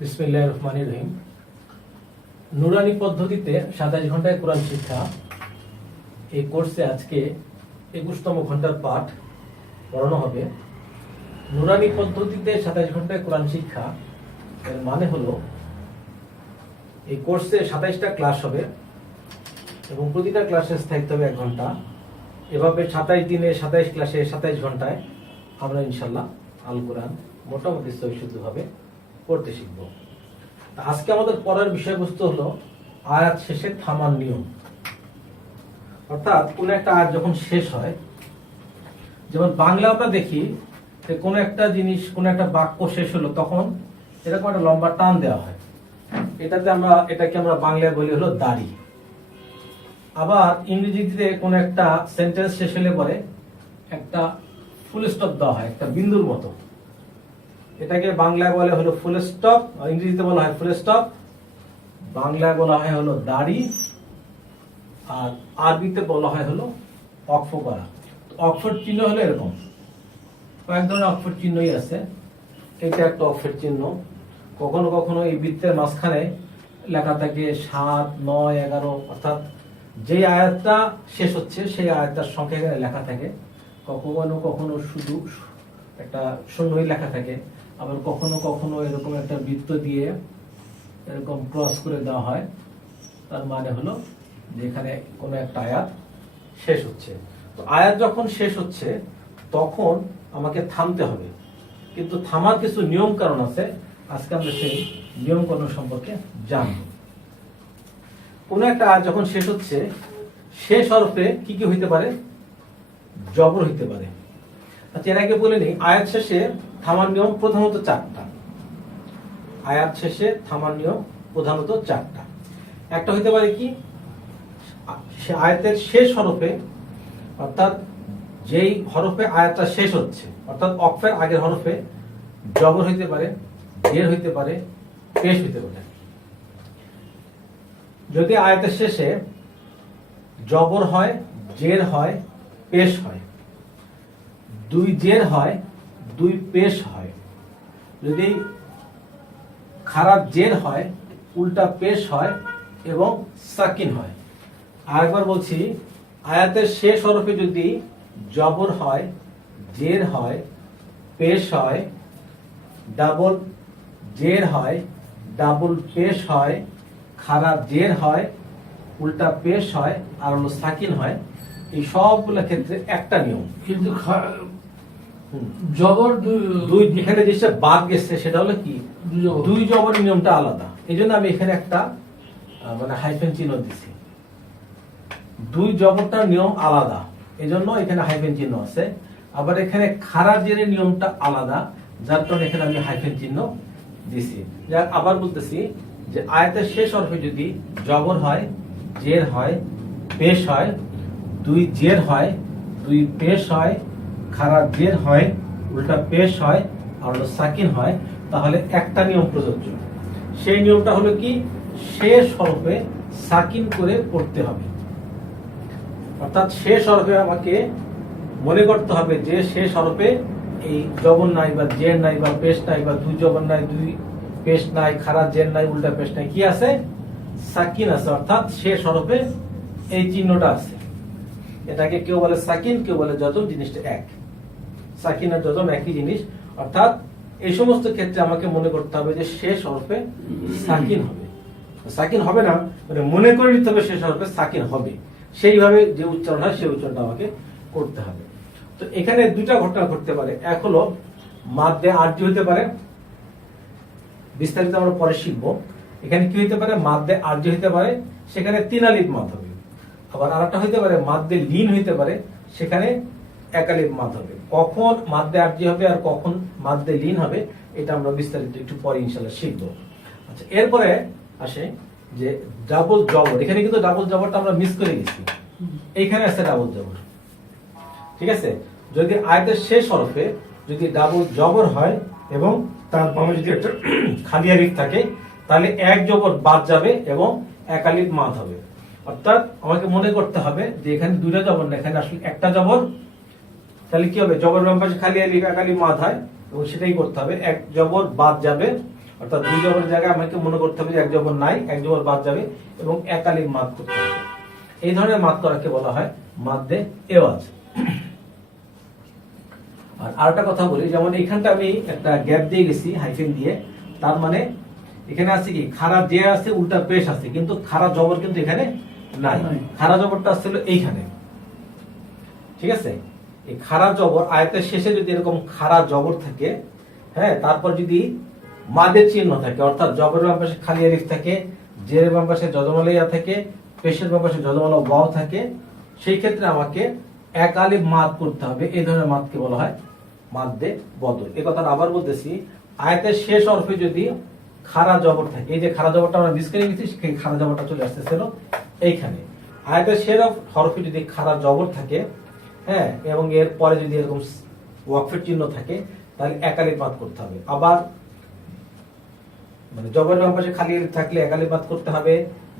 বিসমিল্লাহির রহমানির রহিম। নুরানি পদ্ধতিতে 27 ঘন্টায় কোরআন শিক্ষা, এই কোর্সে আজকে 21তম ঘন্টার পাঠ পড়ানো হবে। নুরানি পদ্ধতিতে 27 ঘন্টায় কোরআন শিক্ষা এর মানে হলো এই কোর্সে 27টা ক্লাস হবে এবং প্রতিটা ক্লাসে স্থায়িত্ব হবে 1 ঘন্টা। এভাবে 27 দিনে 27 ক্লাসে 27 ঘন্টায় আমরা ইনশাল্লাহ আল কোরআন মোটামুটি সহিষ্ণুভাবে পড়তে শিখব। আজকে আমাদের পড়ার বিষয়বস্তু হলো আয়াত শেষে থামার নিয়ম। অর্থাৎ কোন একটা আয়াত যখন শেষ হয়, যেমন বাংলা আমরা দেখি যে কোন একটা জিনিস, কোন একটা বাক্য শেষ হলো তখন এরকম একটা লম্বা টান দেওয়া হয়। এটাকে আমরা বাংলায় বলি হলো দাড়ি। আবার ইংরেজিতে কোন একটা সেন্টেন্স শেষ হলে পরে একটা ফুল স্টপ দেওয়া হয়, একটা বিন্দুর মতো। এটাকে বাংলায় বলে হলো ফুল স্টপ, ইংরেজিতে বলা হয় ফুল স্টপ, বাংলায় বলা হয় হলো দাড়ি, আর আরবিতে বলা হয় হলো অক্ষ করা। অক্ষর চিহ্ন হলো এরকম, কয়েক ধরনের অক্ষর চিহ্নই আছে। এটা একটা অক্ষর চিহ্ন। কখনো কখনো এই বৃত্তের মাঝখানে লেখা থাকে 7, 9, 11, অর্থাৎ যে আয়াতটা শেষ হচ্ছে সেই আয়াতটার সংখ্যা এখানে লেখা থাকে। কখনো কখনো শুধু একটা শূন্যই লেখা থাকে। আবার কখনো কখনো এরকম একটা বৃত্ত দিয়ে এরকম ক্রস করে দেওয়া হয়। তার মানে হলো যে এখানে কোনো একটা আয়াত শেষ হচ্ছে। তো আয়াত যখন শেষ হচ্ছে তখন আমাকে থামতে হবে, কিন্তু থামার কিছু নিয়ম কারণ আছে। আজকে আমরা সেই নিয়ম কারণ সম্পর্কে জানব। কোনো একটা আয়াত যখন শেষ হচ্ছে, শেষ হরফে কি কি হইতে পারে? জবর হইতে পারে। আচ্ছা, এর আগে বলে নিই, আয়াত শেষে থামার নিয়ম প্রধানত 4টা। আয়াত শেষে থামার নিয়ম প্রধানত 4টা। একটা হইতে পারে কি, আয়াতের শেষ হরফে, অর্থাৎ যেই হরফে আয়াতটা শেষ হচ্ছে, অর্থাৎ অক্ফের আগের হরফে জবর হইতে পারে, জের হইতে পারে, পেশ হইতে পারে। যদি আয়াতের শেষে জবর হয়, জের হয়, পেশ হয়, 2 জের হয়, 2 পেশ হয়, যদি খারাপ জের হয়, উল্টা পেশ হয় এবং সাকিন হয়। আরেকবার বলছি, আয়াতের শেষ হরফে যদি জবর হয়, জের হয়, পেশ হয়, ডাবল জের হয়, ডাবল পেশ হয়, খারাপ জের হয়, উল্টা পেশ হয় আর হলো সাকিন হয়, এই সবগুলো ক্ষেত্রে একটা নিয়ম। কিন্তু জবর দুই এখানে যেটা বাদ গেছে সেটা হলো কি, 2 জবর নিয়মটা আলাদা। এই জন্য আমি এখানে একটা মানে হাইফেন চিহ্ন দিছি। 2 জবরটার নিয়ম আলাদা, এই জন্য এখানে হাইফেন চিহ্ন আছে। আবার এখানে খারাপ জেরের নিয়মটা আলাদা, যার কারণে এখানে আমি হাইফেন চিহ্ন দিছি। আবার বলতেছি যে আয়াতের শেষ হরফে যদি জবর হয়, জের হয়, পেশ হয়, 2 জের হয়, 2 পেশ হয়, খারাপ জের হয়, উল্টা পেশ হয় আর হলো সাকিন হয়, তাহলে একটা নিয়ম প্রযোজ্য। সেই নিয়মটা হলো কি, শেষ হরফে সাকিন করে পড়তে হবে। অর্থাৎ শেষ হরফে আমাকে মনে করতে হবে যে শেষ হরফে এই জবর নাই বা জের নাই বা পেশ নাই বা 2 জবর নাই, 2 পেশ নাই, খারাপ জের নাই, উল্টা পেশ নাই, কি আছে? সাকিন আছে। অর্থাৎ শেষ হরফে এই চিহ্নটা আছে। এটাকে কেউ বলে সাকিন, কেউ বলে যজম, জিনিসটা এক। সাকিন আর যজম একই জিনিস। অর্থাৎ এই সমস্ত ক্ষেত্রে আমাকে মনে করতে হবে যে শেষ হরফে সাকিন হবে। সাকিন হবে না মানে মনে করে নিতে হবে শেষ হরফে সাকিন হবে, সেইভাবে যে উচ্চারণ হয় সেই উচ্চারণটা আমাকে করতে হবে। তো এখানে 2টা ঘটনা ঘটতে পারে। এক হলো মাদ্দে আরজি হতে পারে, বিস্তারিত আমরা পরে শিখবো। এখানে কি হতে পারে? মাদ্দে আরজি হতে পারে, সেখানে 3 আলিফ মাদ হবে। আবার আরেকটা হইতে পারে মাদ্দে লিন হইতে পারে, সেখানে 1 আলিফ মাদ হবে। কখন মাদ্দে আরজি হবে আর কখন মাদ্দে লিন হবে এটা আমরা বিস্তারিত একটু পরে ইনশাআল্লাহ শিখবো। আচ্ছা, এরপরে আসে যে ডাবল জবর। এখানে কিন্তু ডাবল জবরটা আমরা মিস করে গেছি, এইখানে আছে ডাবল জবর। ঠিক আছে, যদি আয়াতের শেষ হরফে যদি ডাবল জবর হয় এবং তার বামে যদি একটা খালি আলিফ থাকে, তাহলে 1 জবর বাদ যাবে এবং 1 আলিফ মাদ হবে। অর্থাৎ আমাকে মনে করতে হবে যে এখানে 2টা জবর না, এখানে আসলে একটা জবর। তাহলে কি হবে? জবর বাম পাশে খালি আলিফ, 1 আলিফ মাদ হয় এবং সেটাই করতে হবে। 1 জবর বাদ যাবে, অর্থাৎ দুই জবরের জায়গায় আমাকে মনে করতে হবে যে এক জবর নাই, এক জবর বাদ যাবে এবং একালিক মাদ করতে হবে। এই ধরনের মাদ করাকে বলা হয় মাদ্দে এওয়াজ। আর আরেকটা কথা বলি, যেমন এইখানটা আমি একটা গ্যাপ দিয়ে গেছি হাইফেন দিয়ে, তার মানে এখানে আছে কি খাড়া যে আছে উল্টা পেশ আছে, কিন্তু খাড়া জবর কিন্তু এখানে নাই। খাড়া জবরটা আসছিল এইখানে, ঠিক আছে। এই খাড়া জবর আয়াতের শেষে যদি এরকম খাড়া জবর থাকে, হ্যাঁ, তারপর যদি মাদের চিহ্ন থাকে, অর্থাৎ জবরের বাম পাশে খালি আলিফ থাকে, জের বাম পাশে যজমালা ইয়া থাকে, পেশের বাম পাশে যজমালা ওয়াও থাকে, সেই ক্ষেত্রে আমাকে এক আলিফ মাদ করতে হবে। এই ধরনের মাদকে বলা হয় মাদ্দে বদল। এই কথাটা আবার বলতেছি, আয়াতের শেষ হরফে যদি খাড়া জবর থাকে, এই যে খাড়া জবরটা আমরা মিস করে গেছি, সেই খাড়া জবরটা চলে আসতেছিল এইখানে। আয়াতের শেষ হরফে যদি খাড়া জবর থাকে, হ্যাঁ, এবং এর পরে যদি এরকম ওয়াকফের চিহ্ন থাকে, তাহলে এক আলিফ মাদ করতে হবে। আবার মানে জবরের বাম পাশে খালি আলিফ থাকলে এক আলিফ মাদ করতে হবে,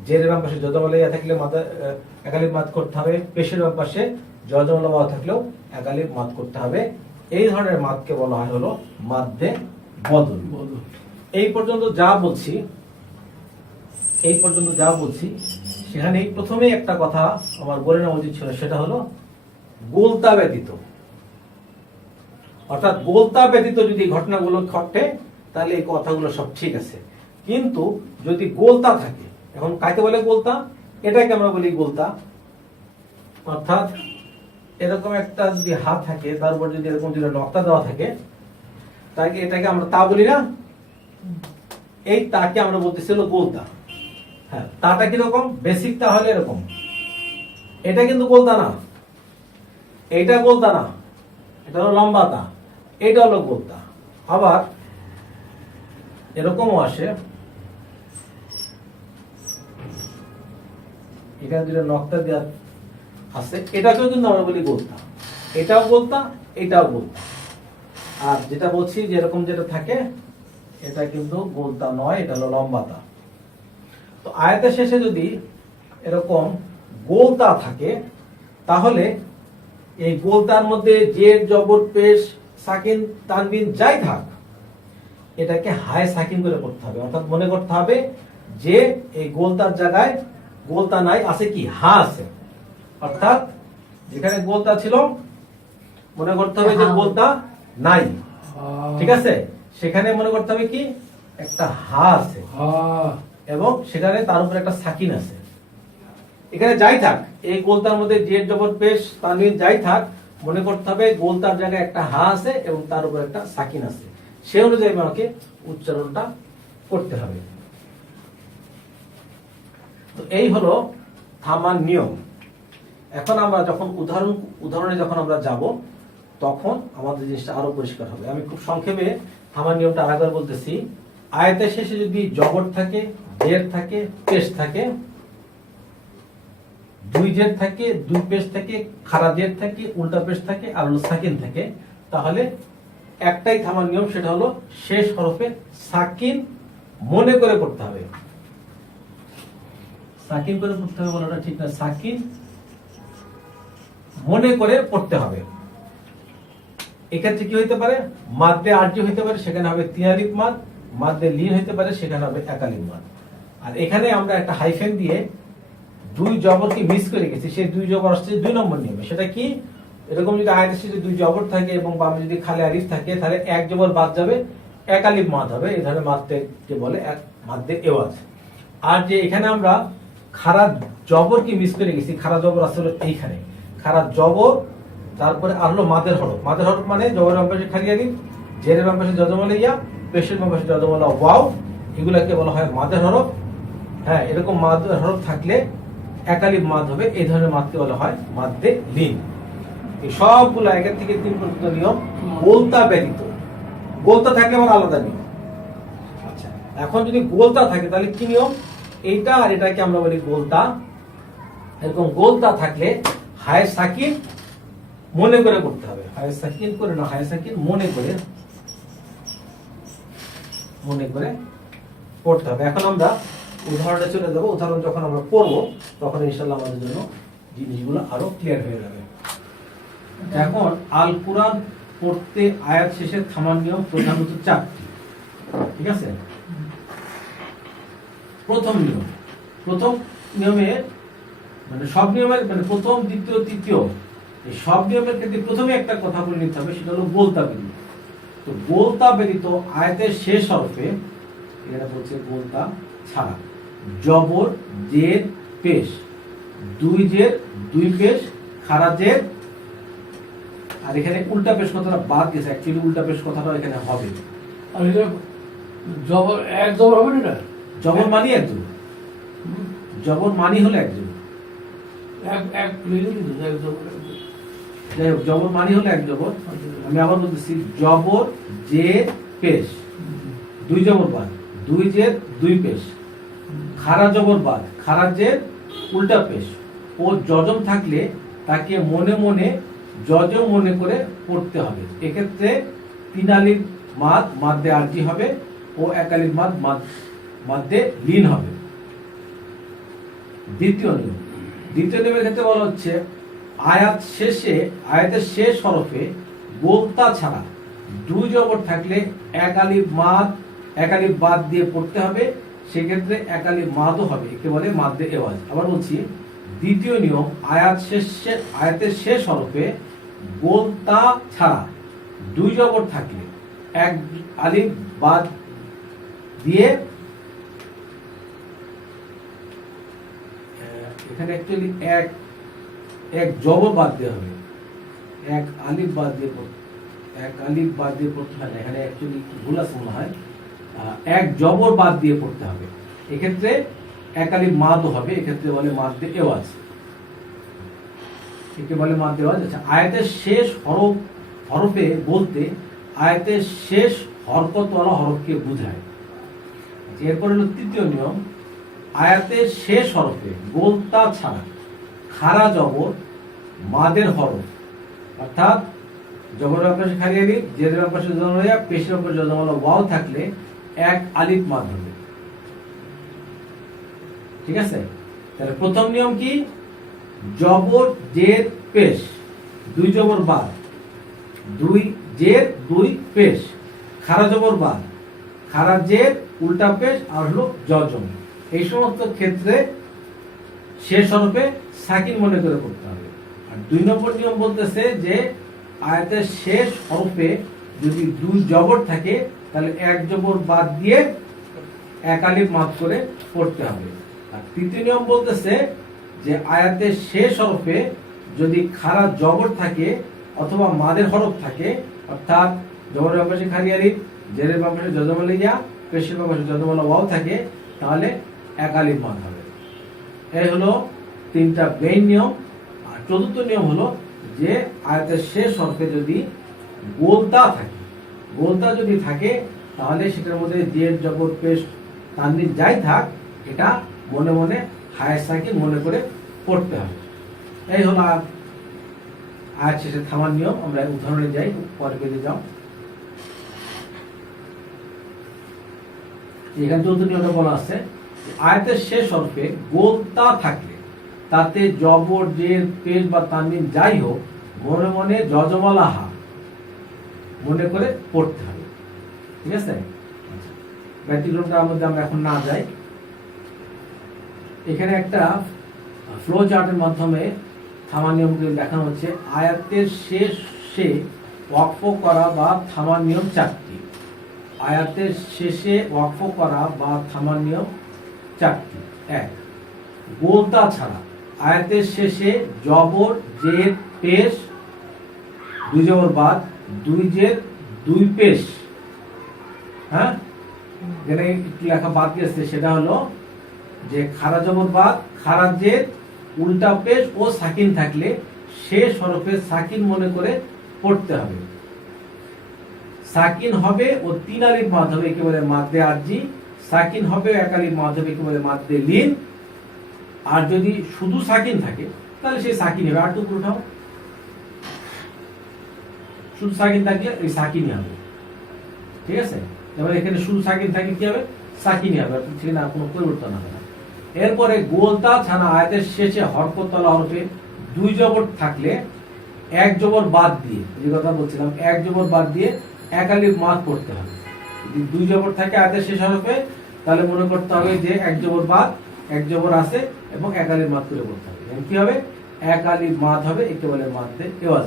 জেরের বাম পাশে যজমালা ইয়া থাকলে এক আলিফ মাদ করতে হবে, পেশের বাম পাশে যজমালা ওয়াও থাকলেও এক আলিফ মাদ করতে হবে। এই ধরনের মাদকে বলা হয় হলো মাদ্দে বদল। এই পর্যন্ত যা বলছি, সেখানে প্রথমে একটা কথা আমার বলে নেওয়া উচিত ছিল, সেটা হলো গোলতা ব্যতীত। অর্থাৎ গোলতা ব্যতীত যদি ঘটনাগুলো ঘটে, তাহলে এই কথাগুলো সব ঠিক আছে। কিন্তু যদি গোলতা থাকে, এখন কাকে বলে গোলতা? এটাকে আমরা বলি গোলতা। অর্থাৎ এরকম একটা যদি হাত থাকে, তারপর যদি এরকম যদি নকতা দেওয়া থাকে, তাকে এটাকে আমরা তা বলি না? এই তাকে আমরা বলতেছিল গোলতা। হ্যাঁ, তাটা কিরকম? বেসিক তা হলে এরকম, এটা কিন্তু গোলতা না, এইটা গোলতা না, এটা হলো লম্বা তা, এটা হলো গোলতা। আবার এরকমও আসে, এখানে দুটো নকতা দেওয়া আছে, এটাকেও কিন্তু আমরা বলি গোলতা। এটাও গোলতা, এটাও গোলতা। আর যেটা বলছি যে এরকম যেটা থাকে, এটা কিন্তু গোলতা নয়, এটা হলো লম্বাতা। তো আয়াতের শেষে যদি এরকম গোলতা থাকে, তাহলে এই গোলতার মধ্যে জের জবর পেশ সাকিন তানবিন যাই থাক, এটাকে হায় সাকিন করে পড়তে হবে। অর্থাৎ মনে করতে হবে যে এই গোলতার জায়গায় গোলতা নাই, আছে কি হা আছে। অর্থাৎ যেখানে গোলতা ছিল মনে করতে হবে যে গোলতা নাই, ঠিক আছে। সেখানে মনে করতে হবে কি একটা হা আছে, এবং সেখানে তার উপরে একটা সাকিন আছে। এখানে যাই থাক, এই গোলতার মধ্যে জের জবর পেশ তানবিন যাই থাক, মনে করতে হবে গোলতার জায়গায় একটা হা আছে এবং তার উপরে একটা সাকিন আছে। সে অনুযায়ী আমাকে উচ্চারণটা করতে হবে। তো এই হলো থামার নিয়ম। এখন আমরা যখন উদাহরণে যখন আমরা যাব, তখন আমাদের জিনিসটা আরো পরিষ্কার হবে। আমি খুব সংক্ষেপে থামার নিয়মটা আরেকবার বলতেছি। আয়াতের শেষে যদি জবর থাকে, জের থাকে, পেশ থাকে, দুই জের থাকে, দুই পেশ থাকে, খাড়া জের থাকে, উল্টা পেশ থাকে, আর সাকিন থাকে, তাহলে একটাই থামার নিয়ম, সেটা হলো শেষ হরফে সাকিন মনে করে পড়তে হবে। সাকিন করে পড়তে হবে বলাটা ঠিক না, সাকিন মনে করে পড়তে হবে। এক্ষেত্রে কি হইতে পারে? মাদ্দে আরজি হইতে পারে, সেখানে হবে তিন আলিফ মাদ। মাদ্দে লিন হইতে পারে, সেখানে হবে এক আলিফ মাদ। আর এখানে আমরা একটা হাইফেন দিয়ে দুই জবরকে মিস করে গেছি, সেই দুই জবর আসছে 2 নম্বর নিয়মে। সেটা কি? এরকম যদি আয়াতের শেষে দুই জবর থাকে এবং বামে যদি খালি আলিফ থাকে, তাহলে এক জবর বাদ যাবে, এক আলিফ মাদ হবে। এই ধরনের মাদকে বলে এক মাদ্দে এওয়াজ। আর যে এখানে আমরা খাড়া জবরকে মিস করে গেছি, খাড়া জবর আসলে এইখানে খাড়া জবর, তারপরে আর হলো মাদের হরফ। মাদের হরফ মানে জবরের বাম পাশে খালি আলিফ, জেরের বাম পাশে যজমালা ইয়া, পেশের বাম পাশে যজমালা ওয়াও, এগুলাকে বলা হয় মাদের হরফ। হ্যাঁ, এরকম মাদের হরফ থাকলে এক আলিফ মাদ হবে। এই ধরনের মাদকে বলা হয় মাদ্দে লিন। এই সবগুলো 1 থেকে 3 পর্যন্ত নিয়ম গোলতা ব্যতীত। গোলতা থাকলে আবার আলাদা নিয়ম। আচ্ছা, এখন যদি গোলতা থাকে তাহলে কি নিয়ম? এইটা আর এটাকে আমরা বলি গোলতা। এরকম গোলতা থাকলে হায় সাকিন মনে করে করতে হবে। হায় সাকিন করে না, হায় সাকিন মনে করে পড়তে হবে। এখন আমরা উদাহরণে চলে যাবো। উদাহরণ যখন আমরা পড়বো, তখন ইনশাআল্লাহ আমাদের জন্য জিনিসগুলো আরো ক্লিয়ার হয়ে যাবে। এখন আল কুরআন পড়তে আয়াত শেষে থামার নিয়ম প্রধানত 4টি, ঠিক আছে। প্রথম নিয়ম, প্রথম নিয়মে মানে সব নিয়মের মানে প্রথম দ্বিতীয় তৃতীয় এই সব নিয়মের ক্ষেত্রে প্রথমে একটা কথা বলে নিতে হবে, সেটা হলো গোলতা ব্যতীত। তো গোলতা ব্যতীত আয়াতের শেষ হরফে এখানে বলছে গোলতা ছাড়া জবর জের পেশ, দুই জের দুই পেশ, খাড়া জের, আর এখানে উল্টা পেশ কথাটা বাদ গেছে, অ্যাকচুয়ালি উল্টা পেশ কথাটা এখানে হবে। আর এটা জবর এক জবর হবে না, জবর মানি একজন, জবর মানি হলো একজন, এক এক লিখে দিত এক জবর এক জবর। যাই হোক জবর মানি হলো এক জবর। আমি আবার বলতেছি জবর জের পেশ, দুই জবর বাদ, দুই জের দুই পেশ, খাড়া জবর বাদ, খাড়া জের উল্টা পেশ ও যজম থাকলে তাকে মনে মনে যজম মনে করে পড়তে হবে। এক্ষেত্রে তিন আলিফ মাদ মাদ্দে আরজি হবে ও এক আলিফ মাদ মাদ্দে লিন হবে। দ্বিতীয় নিয়ম, দ্বিতীয় নিয়মের ক্ষেত্রে বলা হচ্ছে আয়াতের শেষ হরফে গোলতা ছাড়া দুই জবর থাকলে এক আলিফ বাদ দিয়ে পড়তে হবে, সেক্ষেত্রে এক আলিফ মাদও হবে, একে বলে মাদ্দে এওয়াজ। আবার বলছি দ্বিতীয় নিয়ম, আয়াতের শেষ হরফে গোলতা ছাড়া দুই জবর থাকলে এক আলিফ বাদ দিয়ে, এখানে অ্যাকচুয়ালি এক জবর বাদ দেওয়া হবে, এক আলিফ বাদ দিয়ে পড়তে হয় না, এখানে অ্যাকচুয়ালি ভুল আছে মনে হয়, এক জবর বাদ দিয়ে পড়তে হবে, এক্ষেত্রে এক আলিফ মাদও হবে, এক্ষেত্রে বলে মাদ্দে এওয়াজ, একে বলে মাদ্দে এওয়াজ। আচ্ছা, আয়াতের শেষ হরফে বলতে আয়াতের শেষ হরকতওয়ালা হরফকে বোঝায়। এরপর হলো তৃতীয় নিয়ম, আয়াতের শেষ হরফে গোলতা ছাড়া খাড়া জবর মাদের হরফ, অর্থাৎ জবরের পাশে খালি আলিফ, জেরের পাশে জজমওয়ালা পেশের পাশে জজমওয়ালা ওয়াও থাকলে এক আলিফ মাদ হবে। ঠিক আছে, তাহলে প্রথম নিয়ম কি, জবর জের পেশ, দুই জবর বাদ, দুই জের দুই পেশ, খাড়া জবর বাদ, খাড়া জের উল্টা পেশ, আর হলো জজম। এই সমস্ত ক্ষেত্রে শেষ হরফে সাকিন মনে করে পড়তে হবে। আর দুই নম্বর নিয়ম বলতেছে যে আয়াতের শেষ হরফে যদি দুই জবর থাকে তাহলে এক জবর বাদ দিয়ে এক আলিফ মাদ করে পড়তে হবে। আর তৃতীয় নিয়ম বলতেছে যে আয়াতের শেষ হরফে যদি খাড়া জবর থাকে অথবা মাদের হরফ থাকে, অর্থাৎ জবরের পাশে খালি আলিফ, জেরের পাশে জজমওয়ালা ইয়া, পেশের পাশে জজমওয়ালা ওয়াও থাকে, তাহলে এক আলিফ মাদ হবে। এই হলো তিনটা মেইন নিয়ম। আর চতুর্থ নিয়ম হলো যে আয়াতের শেষ হরফে যদি গোলতা যদি থাকে তাহলে সেটার মধ্যে জের জবর পেশ তানবিন যাই থাক, এটা মনে মনে হায়ের সাকিন মনে করে পড়তে হবে। এই হলো আয়াত শেষে থামার নিয়ম। আমরা উদাহরণে যাই, পরে পেজে যাও। এখানে চতুর্থ নিয়মটা বলা আছে, আয়াতের শেষ হরফে গোলতা থাকলে তাতে জবর জের পেশ বা তানবিন যাই হোক মনে মনে জজমওয়ালা হা মনে করে পড়তে হবে। ঠিক আছে, ব্যতিক্রমটার মধ্যে আমরা এখন না যাই। এখানে একটা ফ্লো চার্টের মাধ্যমে থামার নিয়মগুলি দেখানো হচ্ছে। আয়াতের শেষে ওয়াকফ করা বা থামার নিয়ম চারটি। আয়াতের শেষে ওয়াকফ করা বা থামার নিয়ম চারটি। এক, গোলতা ছাড়া আয়াতের শেষে জবর জের পেশ, দুই জবর বাদ, দুই জের দুই পেশ। হ্যাঁ, এখানে একটু লেখা বাদ গেছে, সেটা হলো যে খাড়া জবর বাদ, খাড়া জের উল্টা পেশ ও সাকিন থাকলে শেষ হরফে সাকিন মনে করে পড়তে হবে। সাকিন হবে ও তিন আলিফ মাদ হবে, একে বলে মাদ্দে আরজি। সাকিন হবে এক আলিফ মাদ হবে, একে বলে মাদ্দে লিন। আর যদি শুধু সাকিন থাকে তাহলে সেই সাকিন হবে। আর টুকরো উঠাও, শুধু সাকিন থাকলে ওই সাকিনই হবে। ঠিক আছে, এবার এখানে শুধু সাকিন থাকে কি হবে, সাকিনই হবে, সেখানে কোনো পরিবর্তন হবে না। এরপরে গোলতা ছাড়া আয়াতের শেষে হরকতওয়ালা হরফে দুই জবর থাকলে এক জবর বাদ দিয়ে, যে কথা বলছিলাম, এক জবর বাদ দিয়ে এক আলিফ মাদ পড়তে হবে। যদি দুই জবর থাকে আয়াতের শেষ হরফে তাহলে মনে করতে হবে যে এক জবর বাদ, এক জবর আছে এবং এক আলিফ মাদ করে পড়তে হবে। কি হবে? এক আলিফ মাদ হবে, একে বলে মাদ্দে এওয়াজ।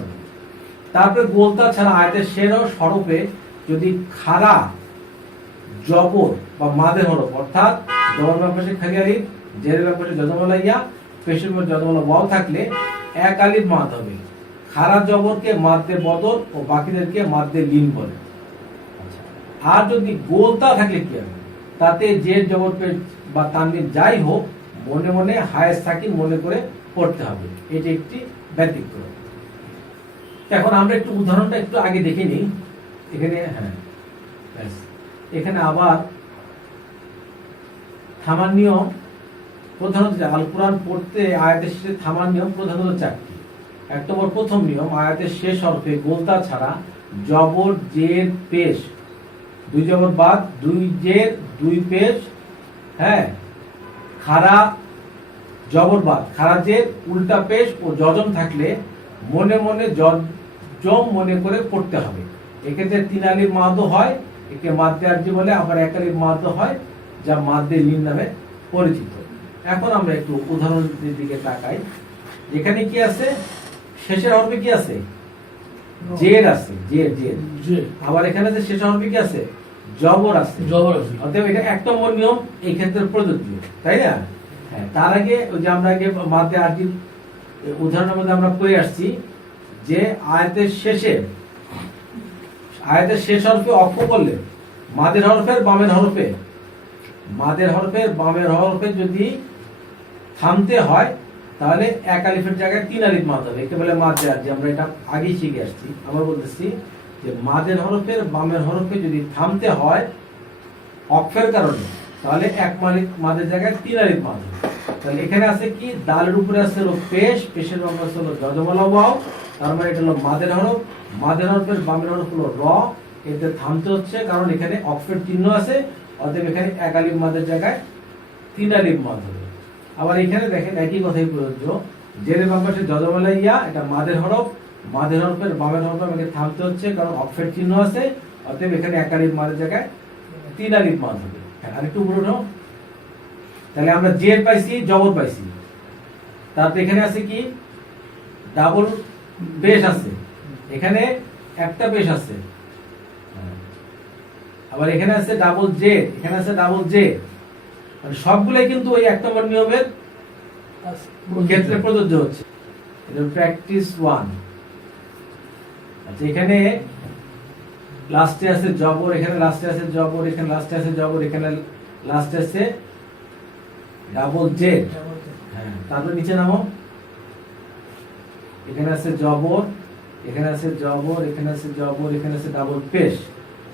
তারপরে গোলতা ছাড়া আয়াতের স্বরূপে যদি খাড়া জবর বা মাদের হরফ, অর্থাৎ জবর বাম পাশে খালি আলিফ, জেরের বাম পাশে যজমলা ইয়া, পেশের মধ্যে যজমলা ওয়াও থাকলে এক আলিফ মাদ হবে। খাড়া জবরকে মাদ্দে বদল ও বাকিদেরকে মাদ্দে লিন বলে। আর যদি গোলতা থাকলে কি হবে? তাতে যে জবর পেশ বা তানবিন যাই হোক মনে মনে হায়ের সাকিন মনে করে পড়তে হবে। এটি একটি ব্যতিক্রম। এখন আমরা একটু উদাহরণটা একটু আগে দেখে নিই। এখানে এখানে আবার থামার নিয়ম প্রধানত আল কোরআন পড়তে আয়াতের শেষে থামার নিয়ম প্রধানত চারটি। এক নম্বর প্রথম নিয়ম, আয়াতের শেষ হরফে গোলতা ছাড়া জবর জের পেশ, দুই জবর বাদ, দুই জের দুই পেশ, খাড়া জবর বাদ, খাড়া জের উল্টা পেশ ও যজম থাকলে মনে মনে যজম মনে করে পড়তে হবে। এক্ষেত্রে তিন আলিফ মাদও হয়, একে মাদ্দে আরজি বলে, আবার এক আলিফ মাদও হয়, যা মাদ্দে লিন নামে পরিচিত। এখন আমরা একটু উদাহরণের দিকে তাকাই। এখানে কি আছে? শেষের হরফে কি আছে? জের আছে, জের জের। আবার এখানে যে শেষের হরফে কি আছে? জবর আছে, জবর আছে। অতএব এটা এক নম্বর নিয়ম এই ক্ষেত্রে প্রযোজ্য, তাই না? হ্যাঁ, তার আগে ওই যে আমরা আগে মাদ্দে আরজি উদাহরণের মধ্যে আমরা পড়ে আসছি যে আয়াতের শেষ হরফে অক্ষ করলে মাদের হরফের বামের হরফে যদি থামতে হয় তাহলে এক আলিফের জায়গায় তিন আলিফ মাদ হবে, একে বলে মাদ্দে আরজি। আমরা এটা আগেই শিখে আসছি। আমরা বলতেছি যে মাদের হরফের বামের হরফে যদি থামতে হয় অক্ষের কারণে, তাহলে এক মাদের জায়গায় তিন আলিফ মাদ হবে। তাহলে এখানে আছে কি? দালের উপরে আছে হলো পেশ, পেশের বাম পাশে হলো যজমলা ওয়াও, তার মানে এটা হলো মাদের হরফ, মাদের হরফের বামের হরফ হলো র, এতে থামতে হচ্ছে কারণ এখানে অক্ষের চিহ্ন আছে। অতএব এখানে এক আলিফ মাদের জায়গায় তিন আলিফ মাদ হবে। আবার এখানে দেখেন একই কথাই প্রযোজ্য, জেরের বাম পাশে যজমলা ইয়া, এটা মাদের হরফ, মাদের হরফের বামের হরফ আমাকে থামতে হচ্ছে কারণ অক্ষের চিহ্ন আছে। অতএব এখানে এক আলিফ মাদের জায়গায় তিন আলিফ মাদ হবে। হ্যাঁ, আরেকটু পুরো। তাহলে আমরা জের পাইছি, জবর পাইছি, তারপর এখানে আছে কি? ডাবল পেশ আছে, এখানে একটা পেশ আছে, আবার এখানে আছে ডাবল জে, এখানে আছে ডাবল জে। মানে সবগুলাই কিন্তু ওই এক নম্বর নিয়মের ক্ষেত্রে প্রযোজ্য হচ্ছে। এটা প্র্যাকটিস 1। আচ্ছা, এখানে লাস্টে আছে জবর, এখানে লাস্টে আছে জবর, এখানে লাস্টে আছে জবর, এখানে লাস্টে আছে ডাবল জেড। হ্যাঁ, তারপর নিচে নামো। এখানে আছে জবর, এখানে আছে জবর, এখানে আছে জবর, এখানে আছে ডাবল পেশ।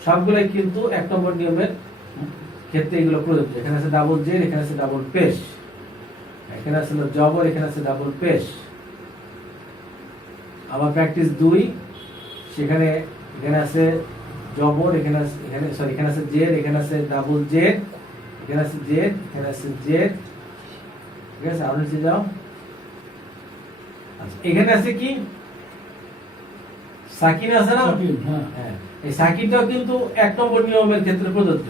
সবগুলাই কিন্তু এক নম্বর নিয়মের ক্ষেত্রে এগুলো প্রযোজ্য। এখানে আছে ডাবল জেড, এখানে আছে ডাবল পেশ, এখানে আছে জবর, এখানে আছে ডাবল পেশ। আবার প্র্যাকটিস 2, সেখানে এখানে আছে জবর, এখানে আছে জেড, এখানে আছে ডাবল জেড, এখানে আছে জেড, এখানে আছে জেড। ঠিক আছে, আরো নিচে যাও। আচ্ছা, এখানে আছে কি? সাকিন আছে না? হ্যাঁ, এই সাকিনটাও কিন্তু এক নম্বর নিয়মের ক্ষেত্রে প্রযোজ্য।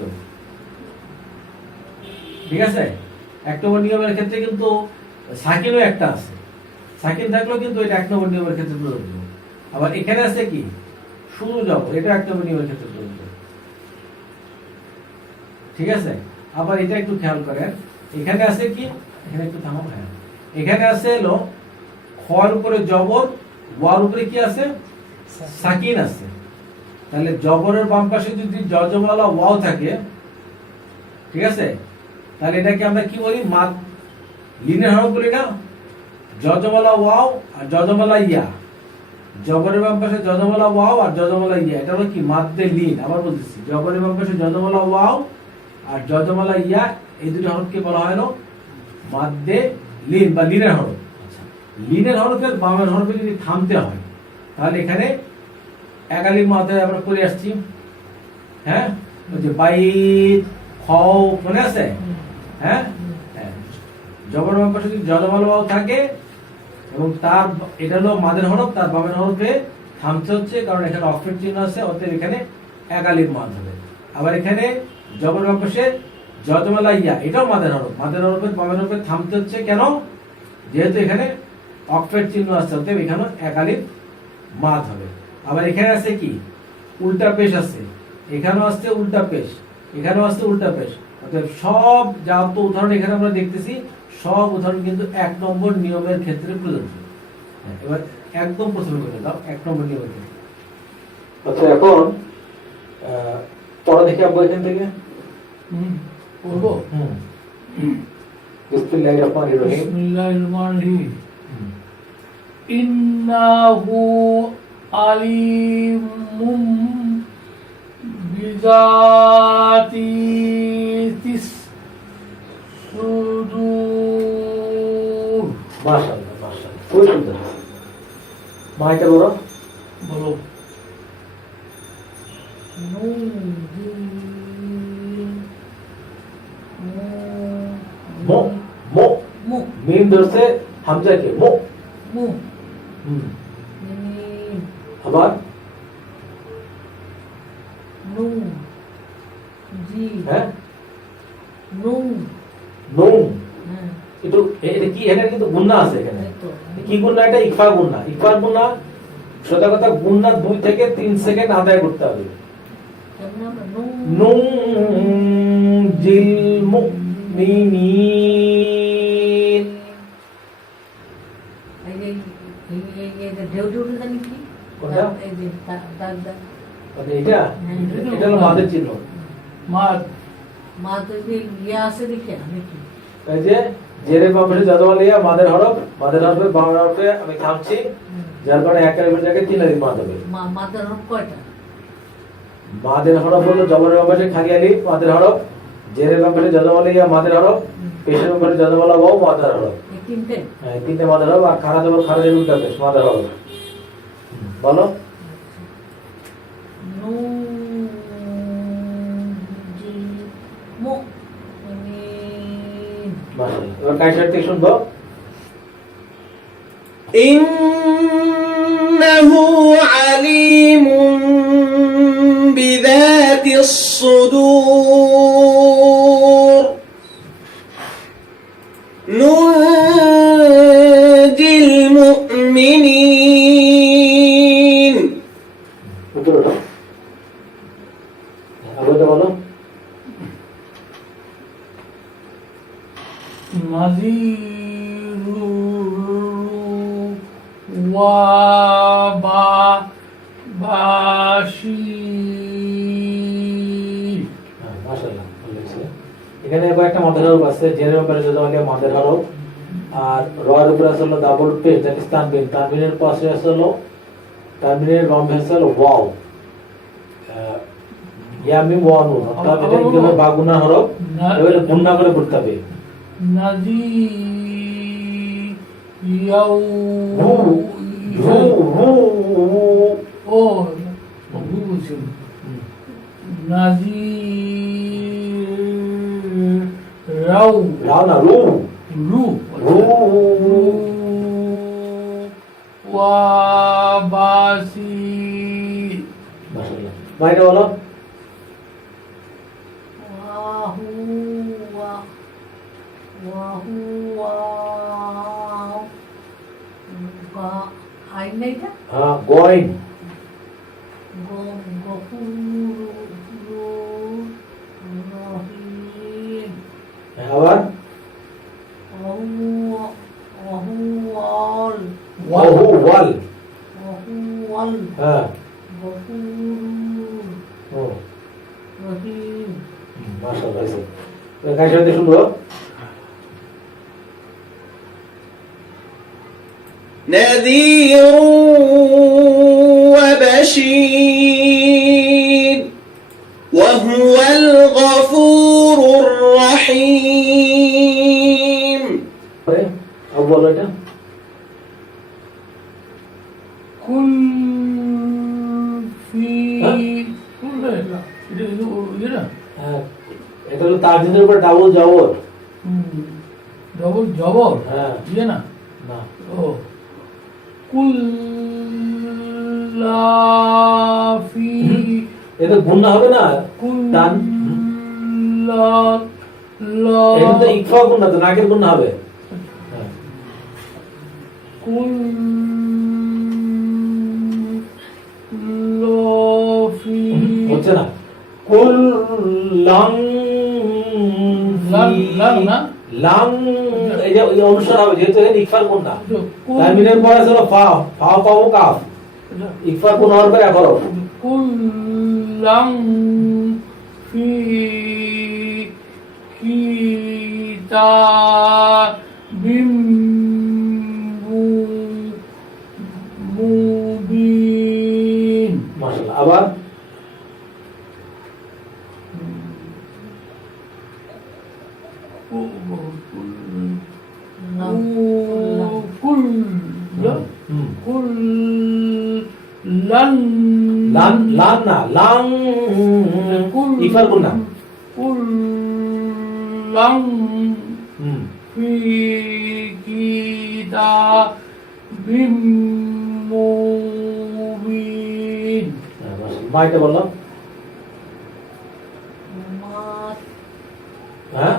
ঠিক আছে, এক নম্বর নিয়মের ক্ষেত্রে কিন্তু সাকিনও একটা আছে, সাকিন থাকলেও কিন্তু এটা এক নম্বর নিয়মের ক্ষেত্রে প্রযোজ্য। আবার এখানে আছে কি? শুরু জবর, এটা এক নম্বর নিয়মের ক্ষেত্রে প্রযোজ্য। ঠিক আছে, আবার এটা একটু খেয়াল করেন। এখানে আছে কি? এখানে একটু থামো। হ্যাঁ, এখানে আছে হলো খর উপরে জবর, ওয়ার উপরে কি আছে? সাকিন আছে। তাহলে জবরের বাম পাশে যদি যজমলা ওয়াও থাকে, ঠিক আছে, তাহলে এটাকে আমরা কি বলি? মাদ লিনের হরফ বলি না? যজমলা ওয়াও আর যজমলা ইয়া, জবরের বাম পাশে যজমলা ওয়াও আর যজমলা ইয়া, এটা হলো কি? মাদ্দে লিন। আবার বলতেছি, জবরের বাম পাশে যজমলা ওয়াও আর যজমলা ইয়া, এই দুটো হরফকে বলা হয় মাদ্দে লিন বা লিনের হরফ। লিনের হরফের বামের হরফে যদি থামতে হয় তাহলে এখানে এক আলিফ মাদ আমরা করে আসছি। হ্যাঁ, ওই যে বাইত খাও, মনে আছে? হ্যাঁ, জবরের বাম পাশে যদি যজমলা ওয়াও থাকে এবং তার এটা হলো মাদের হরফ, তার বামের হরফে থামতে হচ্ছে কারণ এখানে অক্ষর চিহ্ন আছে। অতএব এখানে এক আলিফ মাদ হবে। আবার এখানে জবরের বাম পাশে যতমেলা ইয়া, এটাও মাদের হরফ। মাদের হরফের বামের হরফে থামতে হচ্ছে কেন? যেহেতু এখানে অক্সফেট চিহ্ন আসছে, অতএব এখানে এক আলিফ মাদ হবে। আবার এখানে আছে কি উল্টা পেশ আছে, এখানেও আসছে উল্টা পেশ, এখানেও আসছে উল্টা পেশ। অতএব সব যত উদাহরণ এখানে আমরা দেখতেছি, সব উদাহরণ কিন্তু 1 নম্বর নিয়মের ক্ষেত্রে প্রযোজ্য। এবার একদম প্রথমে বলে দাও 1 নম্বর নিয়মের ক্ষেত্রে। আচ্ছা, এখন পড়া দেখি আব্বু এখান থেকে। পড়বো। বিসমিল্লাহির রহমানির রহিম। বিসমিল্লাহির রহমানির রহিম। ইন্নাহু আলিমুম বিযাতিস সুদূর। মাশাআল্লাহ, মাশাআল্লাহ, খুব সুন্দর। মাইটা বলো। বলো। মো মো মিম ধরছে হামজা কে মো। আবার হ্যাঁ নুন। একটু এটা কি, এটা কিন্তু গুন্না আছে এখানে। কি গুন্না? এটা ইকফা গুন্না। ইকফা গুন্না সোজা কথা, গুন্না 2 থেকে 3 সেকেন্ড আদায় করতে হবে। নুন জিল মুমিনিন। কোনটা? মানে এটা হলো মাদের চিহ্ন। মাদ এই যে জেরের বাম পাশে যদওয়ালিয়া মাদের হরফ, মাদের হরফের বাম হরফে আমি থামছি, যার কারণে এক আলিফের জায়গায় 3 আলিফ মাদ হবে। মাদের হরফ কয়টা? মাদের হরফ হলো জবরের বাম পাশে খালি আলিফ মাদের হরফ, জেরের বাম পাশে যদওয়ালিয়া মাদের হরফ, পেশের বাম পাশে যদওয়ালা ওয়াও মাদের হরফ। এই তিনটে? হ্যাঁ, 3টে মাদের হরফ। আর খারা জবর খারাজের উল্টা পেশ মাদের হরফ। বলো। মাশাআল্লাহ। এবার কাইসার থেকে শুনবো। ইন্নাহু আলিমুম বিযাতিস সুদূর নুনজিল মুমিনিন। উত্তরটা আবার বলো। নাজিরু বাশির। মাশাআল্লাহ, ভালো লাগছে। এখানে এবার একটা মাদের হরফ আছে, জেরের ব্যাপারে যদওয়ালিয়া মাদের হরফ, আর রয়ের উপরে আছে হলো ডাবল পেশ, দ্যাট ইজ তানবিন। তানবিনের পাশে আছে হলো, তানবিনের বাম পাশে হলো ওয়াও, ইয়া মিম ওয়া নুন। অর্থাৎ এটা কি হবে? বা গুণা হরফ, এবারে গুণা করে পড়তে হবে। নাজি ইয়াউ রু রু রু। ও ভুল বলছি। নাজি রাউ রাও না, রু রু রু। ওয়াবাসি। মাশাআল্লাহ। মাইটা বলো। হ্যাঁ, গোইং। আবার ওয়াহু ওয়াল। হ্যাঁ, ও মাশাআল্লাহ। কার সাথে শুনবো? نذير وبشير وهو الغفور الرحيم. আবু বলো এটা। কুল ফি কুল এটা হ্যাঁ, এটা হলো তাজিদের উপর ডাবল জবর। ডবল জবর। হ্যাঁ, ইয়ে না না ও কুল্লাফি। এটা গুণা হবে না, টান। কুল্লা ল এটা তো ইকফা গুণ না, তো নাকের গুণ হবে। হ্যাঁ। কুল ল ফি হচ্ছে না। কুল লং লাং লাং না লাং, এই যে এই অনুসার হবে, যেহেতু এখানে ইকফার গুণ না। কুল তানবিনের পরে ছিল ফা, ফা পাবো কাফ, ইকফার গুণ হওয়ার পরে করো। কুল লাং ফি কিতাবিম মুবিন। মাশাআল্লাহ। আবার কুল হুম। কুল লান লান লান না, লাং ইকফার গুণ না। কুল লাং হুম। ফি কিতাবিম মুবিন। হ্যাঁ, মাশাআল্লাহ। মা এটা বললাম। হ্যাঁ,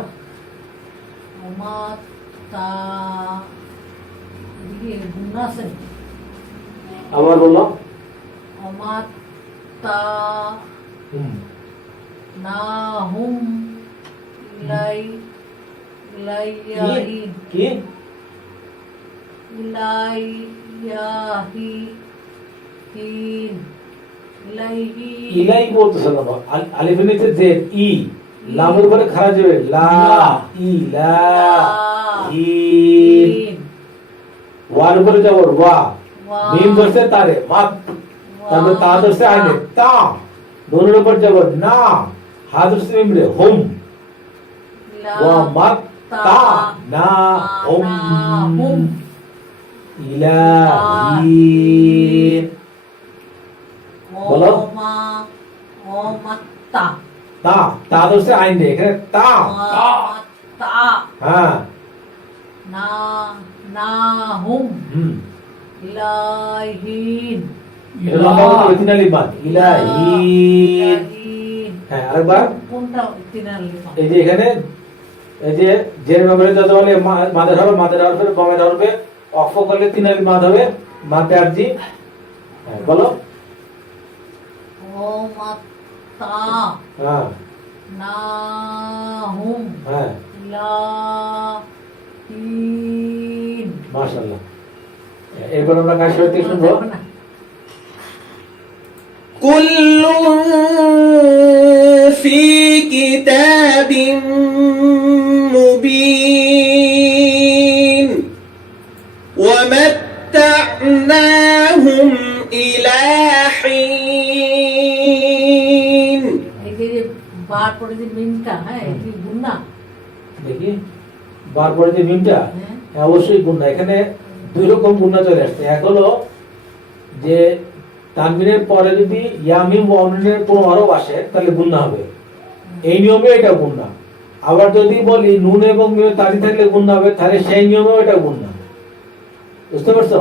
আবার বললাম। হুম। কি ইলাই বলতেছে না, আলিফের নিচে জেড, ই লামের উপরে খাড়া যাবে, লা ইলা ইন, ওয়ার উপরে যাবো ওয়া, মিম ধরছে তারে মাত, তারপরে তা ধরছে আইনে তা, দোনের উপর যাবো না, হা ধরছে মিমরে হুম, ওয়া মাত তা না হুম ইলা ইন। বলো। তা, তা ধরছে আইনে, এখানে তা, হ্যাঁ হুম, এটা লম্বা করে তিন আলিফ বাদ, ইলাহিন। হ্যাঁ, আরেকবার। এই যে এখানে এই যে জের ব্যবহারে যত বলে মাদের হবে, মাদের হবে গমে ধরবে, অক্ষ করলে তিন আলিফ মাদ হবে, মাতে আরজি। হ্যাঁ, বলো। হ্যাঁ হ্যাঁ, মাশাআল্লাহ। এরপর আমরা কাজ করতে শুনবো। كل في كتاب مبين ومتعناهم إلى حين। বার পরে যে মিমটা, হ্যাঁ এটি গুণা। দেখি বার পরে যে মিমটা, হ্যাঁ, অবশ্যই গুণা। এখানে দুই রকম গুণা চলে আসছে। এক হলো যে তানবিনের পরে যদি ইয়া মিম ওয়া নুনের কোনো হরফ আসে তাহলে গুণা হবে, এই নিয়মে এটা গুণা। আবার যদি বলি নুন এবং মিমে তাজি থাকলে গুণা হবে, তাহলে সেই নিয়মেও এটা গুণা। বুঝতে পারছো?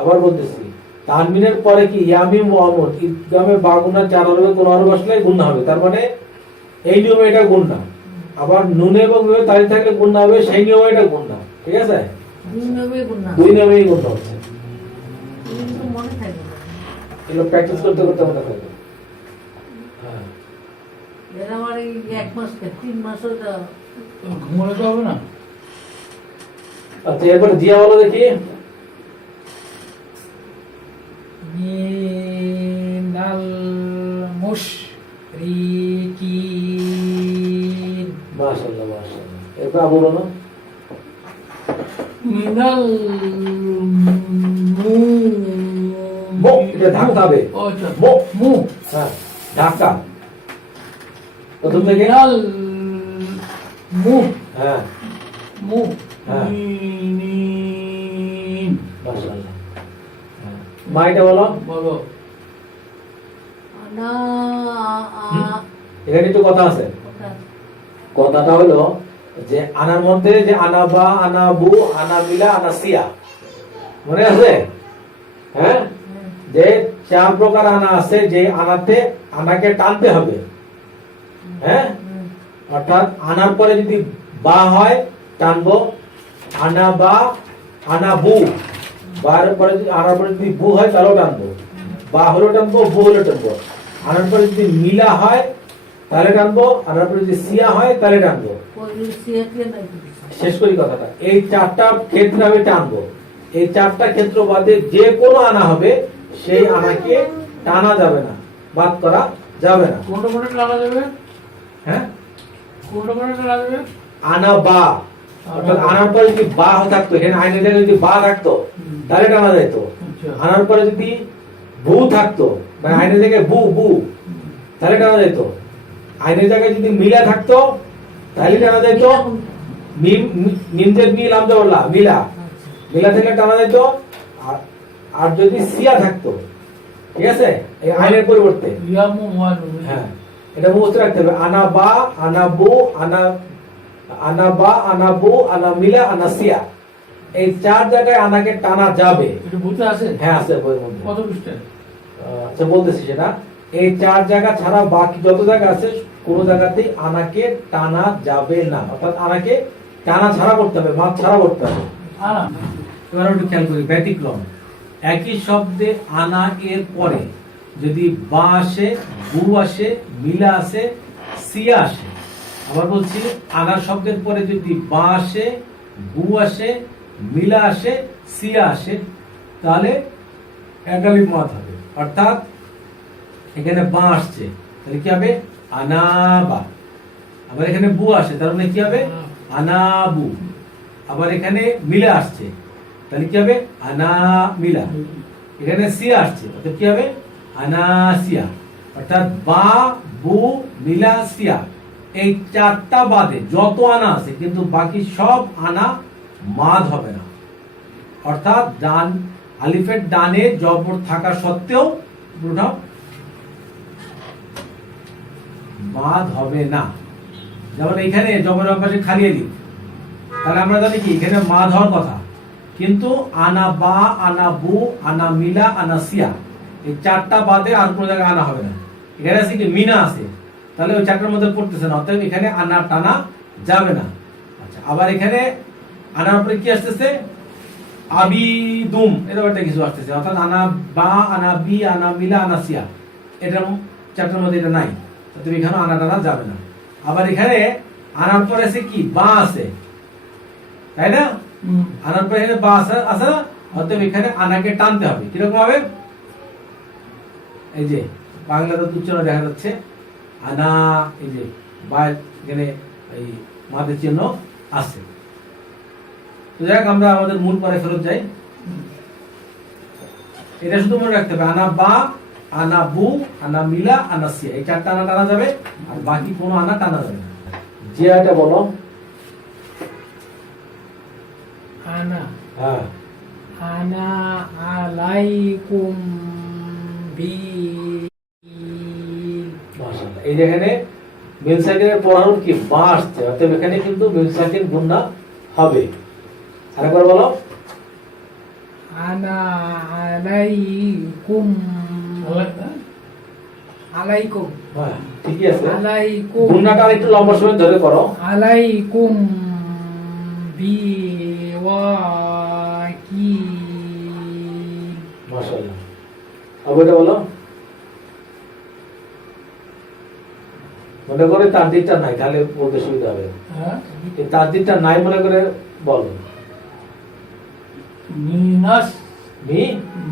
আবার বলতেছি, তানবিনের পরে কি ইয়া মিম ওয়া নুন ইদগামে বা গুণা চার হরফে কোনো হরফ আসলে গুণা হবে, তার মানে এই নিয়মে এটা গুণা। আবার নুন এবং মিমে তাজি থাকলে গুণা হবে, সেই নিয়মে এটা গুণা। ঠিক আছে? দুই নিয়মে গুণা। দুই নিয়মেই গুণা হচ্ছে। কিন্তু মনে থাকে না। এগুলো প্র্যাকটিস করতে করতে মনে থাকবে। হ্যাঁ, এর আমার এই 1 মাস 3 মাসও ঘুমালে তো হবে না। আচ্ছা, এরপর জিয়া বলো দেখি। মিনাল মুশরিকিন। মাশাআল্লাহ মাশাআল্লাহ। এরপর আবু বলো। মিনাল মো, এটা ধাক্কা হবে। আচ্ছা মো, মু হ্যাঁ, ধাক্কা প্রথম থেকে। মিনাল মু হ্যাঁ, মু হ্যাঁ। মিন। মাশাআল্লাহ। হ্যাঁ, মা এটা বলো। বলো। না এখানে একটু কথা আছে। কথাটা হলো যে আনার মধ্যে যে আনাবা, আনাবু, আনামিলা, আনাসিয়া মনে আছে? হ্যাঁ, যে 4 প্রকার আনা আছে, যে আনাতে আনাকে টানতে হবে। হ্যাঁ, অর্থাৎ আনার পরে যদি বা হয় টানবো, আনা বা, আনা বু। বার পরে যদি আনার পরে যদি বু হয় তাহলেও টানবো, বা হলেও টানবো, বু হলেও টানবো। আনার পরে যদি মিলা হয় তাহলে টানবো, আনার পরে যদি সিয়া হয় তাহলে টানবো। শেষ করি কথাটা, এই চারটা ক্ষেত্রে আমি টানবো। এই চারটা ক্ষেত্র বাদে যে কোনো আনা হবে সেই আনাকে টানা যাবে না, বাদ করা যাবে না। কোনটা কোনটা টানা যাবে? হ্যাঁ, কোনটা কোনটা টানা যাবে? আনা বা, অর্থাৎ আনার পরে যদি বা থাকতো, এখানে আইনের জায়গায় যদি বা থাকতো তাহলে টানা যেত। আচ্ছা। আনার পরে যদি বু থাকতো, মানে আইনের জায়গায় বু বু, তাহলে টানা যেত। আইনের জায়গায় যদি মিলা থাকতো তাহলে টানা যেত। মিম মিমদের মিল আমদে বললা মিলা, মিলা থেকে টানা যেত। আর যদি সিয়া থাকতো, ঠিক আছে, এই আইনের পরিবর্তে, ইয়ামু ওয়ানু। হ্যাঁ, এটা মুখস্থ রাখতে হবে। আনা বা, আনা বু, আনা আনা বা, আনা বু, আনা মিলা, আনা সিয়া, এই চার জায়গায় আনাকে টানা যাবে। এটা বুঝতে আছে? হ্যাঁ, আছে বইয়ের মধ্যে। কত পৃষ্ঠায়? আচ্ছা, বলতেছি সেটা। এই চার জায়গা ছাড়া বাকি যত জায়গা আছে কোন জায়গাতেই আনাকে টানা যাবে না, অর্থাৎ আনাকে টানা ছাড়া করতে হবে, মাপ ছাড়া করতে হবে। হ্যাঁ। এবার একটু খেয়াল করি ব্যতিক্রম। একই শব্দে আনা এর পরে যদি বা আসে, বু আসে, মিলা আসে, সিয়া আসে। আবার বলছি, আনা শব্দের পরে যদি বা আসে, বু আসে, মিলা আসে, সিয়া আসে, তাহলে একালিপ মাত হবে। অর্থাৎ এখানে বা আসছে তাহলে কি হবে? আনাবা। আবার এখানে বু আসে তার মানে কি হবে? আনাবু। আবার এখানে মিলা আসছে তাহলে কি হবে? আনা মিলা। এখানে সিয়া আসছে অর্থাৎ কি হবে? আনাসিয়া। অর্থাৎ বা, বু, মিলা, সিয়া, এই চারটা বাদে যত আনা আছে কিন্তু বাকি সব আনা মাদ হবে না। অর্থাৎ ডান আলিফের ডানে জবর থাকা সত্ত্বেও পুরোটা মাদ হবে না। যেমন এখানে জবরের পাশে খালি আলিফ, তাহলে আমরা জানি কি এখানে মাদ হওয়ার কথা, কিন্তু আনা বা, আনা বু, আনা মিলা, আনা সিয়া, এই চারটা বাদে আর কোনো জায়গায় আনা হবে না। এখানে আছে কি মিনা আছে, তাহলে ওই চারটার মধ্যে পড়তেছে না, অতএব এখানে আনা টানা যাবে না। আচ্ছা, আবার এখানে আনার উপরে কি আসতেছে? আবিদুম, এরকম একটা কিছু আসতেছে, অর্থাৎ আনা বা, আনা বি, আনা মিলা, আনা সিয়া, এটা চারটার মধ্যে এটা নাই, অতএব এখানে আনা টানা যাবে না। আবার এখানে আনার পরে আছে কি? বা আছে, তাই না? আনার পরে এখানে বা আছে না, অতএব এখানে আনাকে টানতে হবে। কিরকম হবে? এই যে বাংলাতে উচ্চারণ দেখা যাচ্ছে আনা, এই যে বা, এখানে এই মাদের চিহ্ন আছে। তো যাই হোক, আমরা আমাদের মূল পরে ফেরত যাই। এটা শুধু মনে রাখতে হবে, আনা বা, আনা বু, আনা মিলা, আনা সিয়া, এই চারটা আনা টানা যাবে, আর বাকি কোনো আনা টানা যাবে না। যে এটা বলো। আনা হ্যাঁ, আনা আলাইকুম বি। মাশাআল্লাহ। এই যেখানে মিল সাকিনের পড়ানো কি বা আসছে, অর্থাৎ এখানে কিন্তু মিল সাকিন গুণা হবে। আরেকবার বলো। আনা আলাইকুম আলাইকুম হ্যাঁ, ঠিকই আছে। আলাইকুম গুণাটা একটু লম্বা সময় ধরে করো। আলাইকুম বিওয়াকিল। মাশাআল্লাহ। আবার এটা বলো। মনে করে তারদিকটা নাই, তাহলে বলতে সুবিধা হবে। হ্যাঁ। এই তারদিকটা নাই মনে করে বলো। মিনাস। মি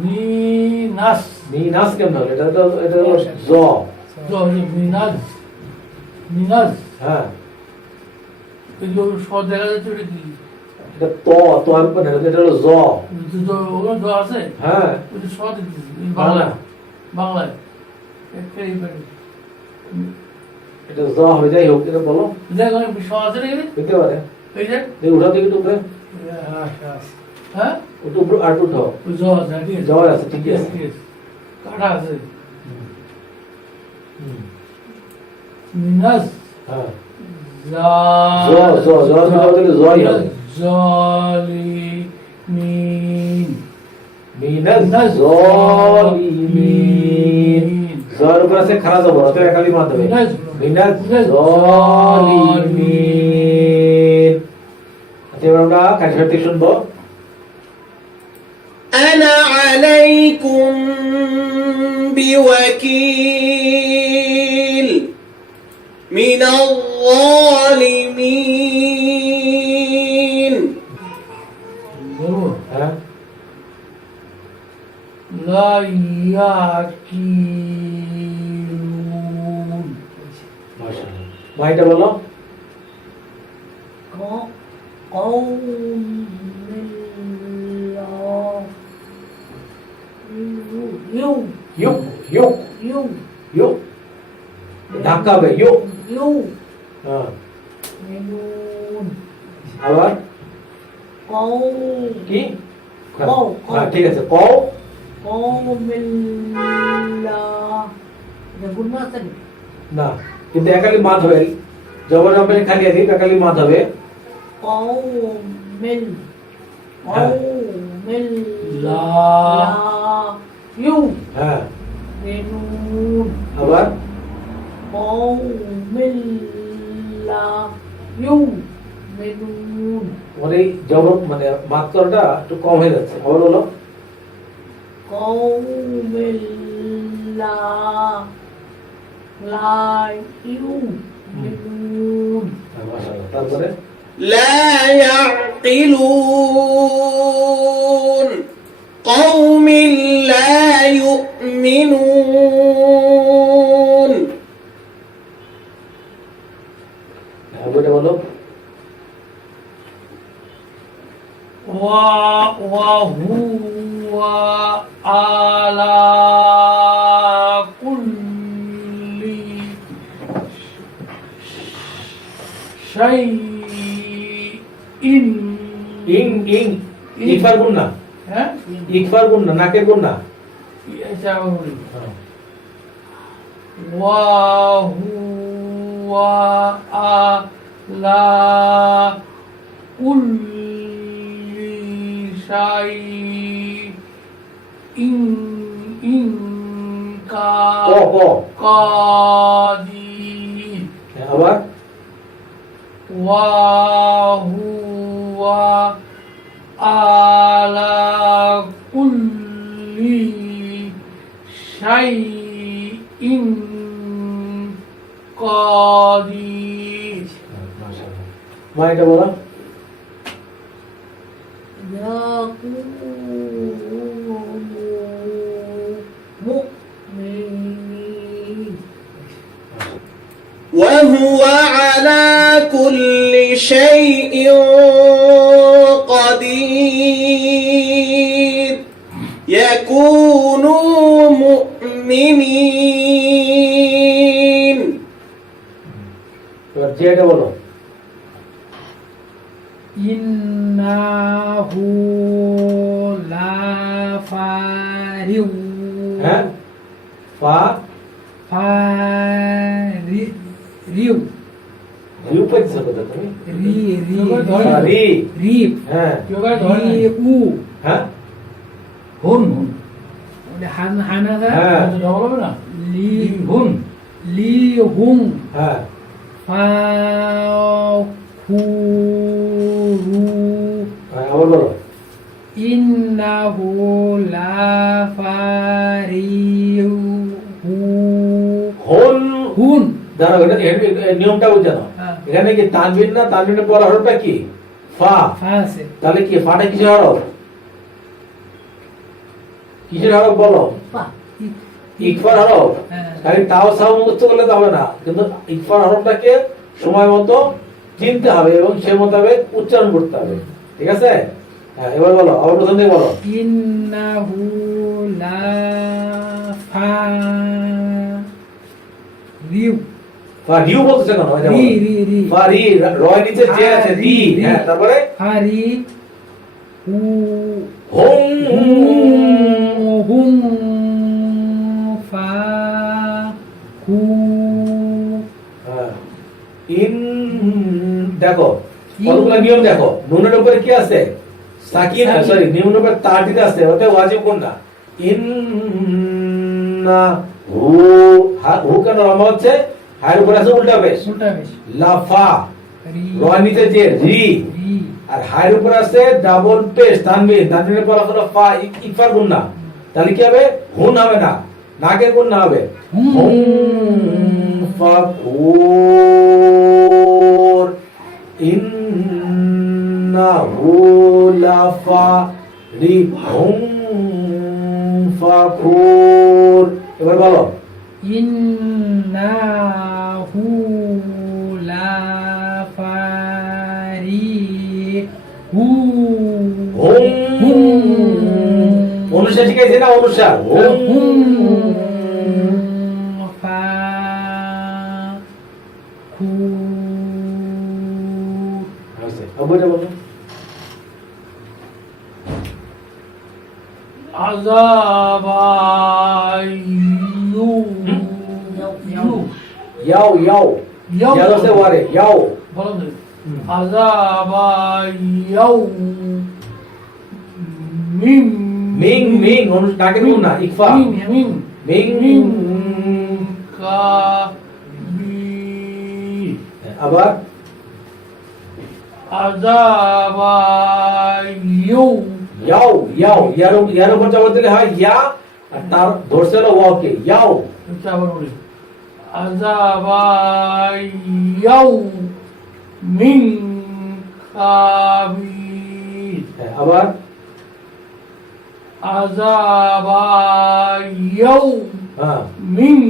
মিনাস। মিনাস কেমন হলো? এটা হলো জ। মিনাস। মিনাস। হ্যাঁ, এই যে সব দেখা যাচ্ছে ওটা কি? এটা ত, তো আর উপর এটা হলো জ। ওখানে জ আছে? হ্যাঁ, ওটা সব বাংলায়। বাংলায় একেবারে এটা জ হয়ে যায় হোক, এটা বলো। দেখ সব আছে নাকি? হইতে পারে। এই যে এই উঠা থেকে একটু উপরে, হ্যাঁ, একটু উপরে আর উঠো। ওই জ আছে নাকি? জ আছে, ঠিকই আছে। কাটা আছে। হুম। মিনাস। হ্যাঁ, জা জ জ জ দিলে জই হবে। জালিমিন। মিনাজ জালিমিন। জ জয়ের উপর আছে খারা জবর, অতএব একালি মাদ হবে। মিনাজ। মিনাজ মিনাজ জালিমিন। আচ্ছা, এবার আমরা কাঠিয়াটি শুনবো। أنا عليكم بوكيل من الظالمين বলবো হ্যাঁ, লা ইয়াকিলুন। মাশাআল্লাহ। ভাইটা বলো। قوم الله يو ইউক ইউক يو ইউক, ধাক্কা হবে ইউক। يو হ্যাঁ, منون আবার قوم কি? কও, হ্যাঁ, ঠিক আছে, কও। قوم الله এটা গুণ আছে না? না, কিন্তু একালি মাদ হবে। জবর হবে খালি আলিফ, একালি মাদ হবে। قوم হ্যাঁ। قوم লা يو হ্যাঁ, منون আবার قوم الله يؤمنون মানে এই জবর মানে মাত্রাটা একটু কম হয়ে যাচ্ছে। আবার বলো। قوم الله لا يؤمنون হ্যাঁ, মাশাআল্লাহ। তারপরে لا يعقلون قوم لا يؤمنون হ্যাঁ, বইটা বলো। وهو على كل شيء ইং ইং ইকফার গুণ না, হ্যাঁ ইকফার গুণ না, নাকের গুণ না। এটা বলি وهو على كل شيء ক ক قدير হ্যাঁ, আবার وهو على كل شيء قدير হ্যাঁ, মাশাআল্লাহ। মা এটা বলো। مؤمنين وهو على كل شيء قدير يكونوا مؤمنين এবার যে এটা বলো। إنه لفارغ হ্যাঁ, ফা فارغ রিউ পাইছো কত তুমি? রি রিপ হ্যাঁ উ হ্যাঁ হুন হানাদা হ্যাঁ হবে না লি হুন লি হুম হ্যাঁ ফা হু রু হ্যাঁ, আবার বলো। ইন্নাহু লাফারিহু হোল হুন দাঁড়াও, এটা নিয়মটা বুঝানো। হ্যাঁ। এখানে কি তানবিন না, তানবিনের পর হরফটা কি? ফা। ফা আছে তাহলে কি ফাটা কিসের হরফ? কিসের হরফ বলো? ইকফার হরফ। হ্যাঁ। খালি তাও সাও মুখস্থ করলে তো হবে না, কিন্তু ইকফার হরফটাকে সময় মতো চিনতে হবে এবং সে মোতাবেক উচ্চারণ করতে হবে। ঠিক আছে? হ্যাঁ, এবার বলো, আবার প্রথম থেকে বলো। ইন্নাহু লাফারিহু ফা রিউ বলতেছে কেন? এটা রি বলো। রি রি ফা রি রয় নিচে যে আছে রি। হ্যাঁ, তারপরে ফারি হু হোম হুম ফা হু হ্যাঁ। ইন দেখো কতগুলো নিয়ম দেখো। নুনের উপরে কি আছে? সাকিন, সরি নুনের উপরে তাটিতে আছে, ওটা ওয়াজিব কোন না? ইন না হু হু কেন লম্বা হচ্ছে? হায়ের উপর আছে উল্টা পেশ। উল্টা বেশ লাফা রি র নিচে যে রি রি আর হায়ের উপর আছে ডাবল পেশ তানবিন, তানবিনের পর হলো ফা ইকফার গুন্না। তাহলে কি হবে? হুন হবে না, নাকের গুন্না হবে হুম ফাকুর ইন্নাহু লাফা রি হুম ফাকুর। এবার বলো ইন্নাহু লাফারিহু হুম অনুসার শিখাইছে না? অনুসার হুম বইটা বলো। আযাবায়ু ইয়াও ইয়াও ইয়াও। ইয়াও সে ওয়ারে ইয়াও বলো না আযাবায়ু মিম মিং মিং নাকের গুণ না ইকফা মিম মিম মিং মিম কা বি আবার আযাবায়ু ইয়াও ইয়াও ইয়ার উপর জবর দিলে হয় ইয়া আর তার ধরছে হলো ওয়া কে ইয়াও। এটা আবার বলি আযাবায়ু মিন কাবির আবার আযাবায়ু হ্যাঁ মিন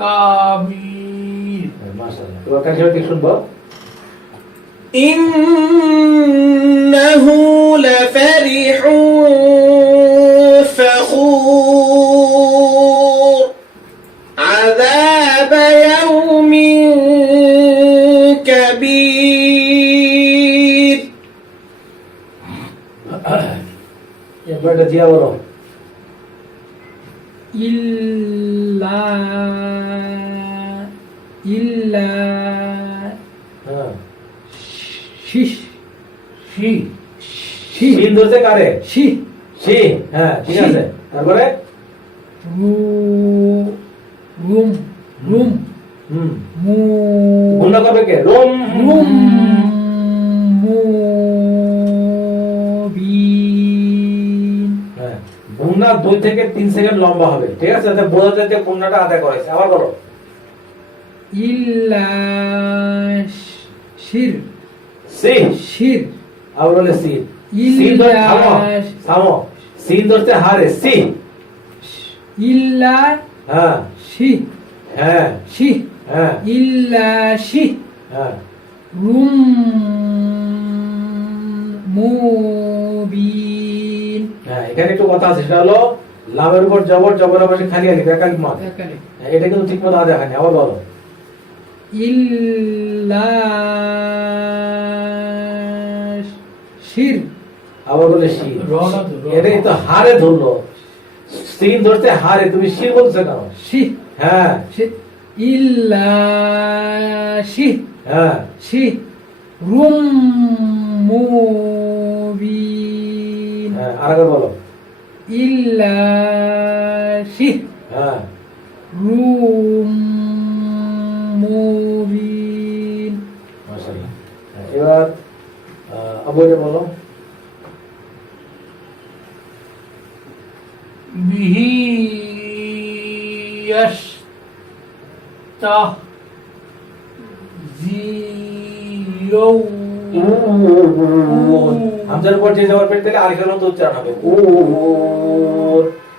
কাবির মাশাআল্লাহ। এবার কাছে কি শুনবো? إنه لفرح فخور عذاب يوم كبير এবার এটা জিয়া বলো। ইল্লা হ্যাঁ শিশ শি শি শিন ধরছে কারে? শি শি হ্যাঁ ঠিক আছে। তারপরে রু রুম রুম হুম মু গুণা করবে কে? রুম রুম মুবিন হ্যাঁ গুণা 2 থেকে 3 সেকেন্ড লম্বা হবে, ঠিক আছে? যাতে বোঝা যায় যে গুণাটা আদায় করেছে। আবার বলো ইল্লা শির সি শির আবার বলে সি ইল্লা সিন ধরে থামো থামো সিন ধরতে হারে সি ইল্লা হ্যাঁ শি হ্যাঁ শি হ্যাঁ ইল্লা শি হ্যাঁ রুম মুবিন হ্যাঁ এখানে একটু কথা আছে, সেটা হলো লামের উপর জবর, জবরের পাশে খালি আলিফ একালিফ মাদ। একালে হ্যাঁ, এটা কিন্তু ঠিক মতো আদায় হয়নি। আবার বলো ইল্লা শির আবার বলে শি র না তো, র। এটাই তো হারে ধরলো, সিন ধরতে হারে, তুমি শি বলছো কেন? শি হ্যাঁ শি ইল্লা শি হ্যাঁ শি রুম মুবিন হ্যাঁ আরেকবার বলো ইল্লা শি হ্যাঁ রুম মুবিন মাশাআল্লাহ। হ্যাঁ, এবার আবু এটা বলো বিহি ইয়াস্তাহজিউ হামজার উপর যে জবর পেট দিলে আলিফের মতো উচ্চারণ হবে ও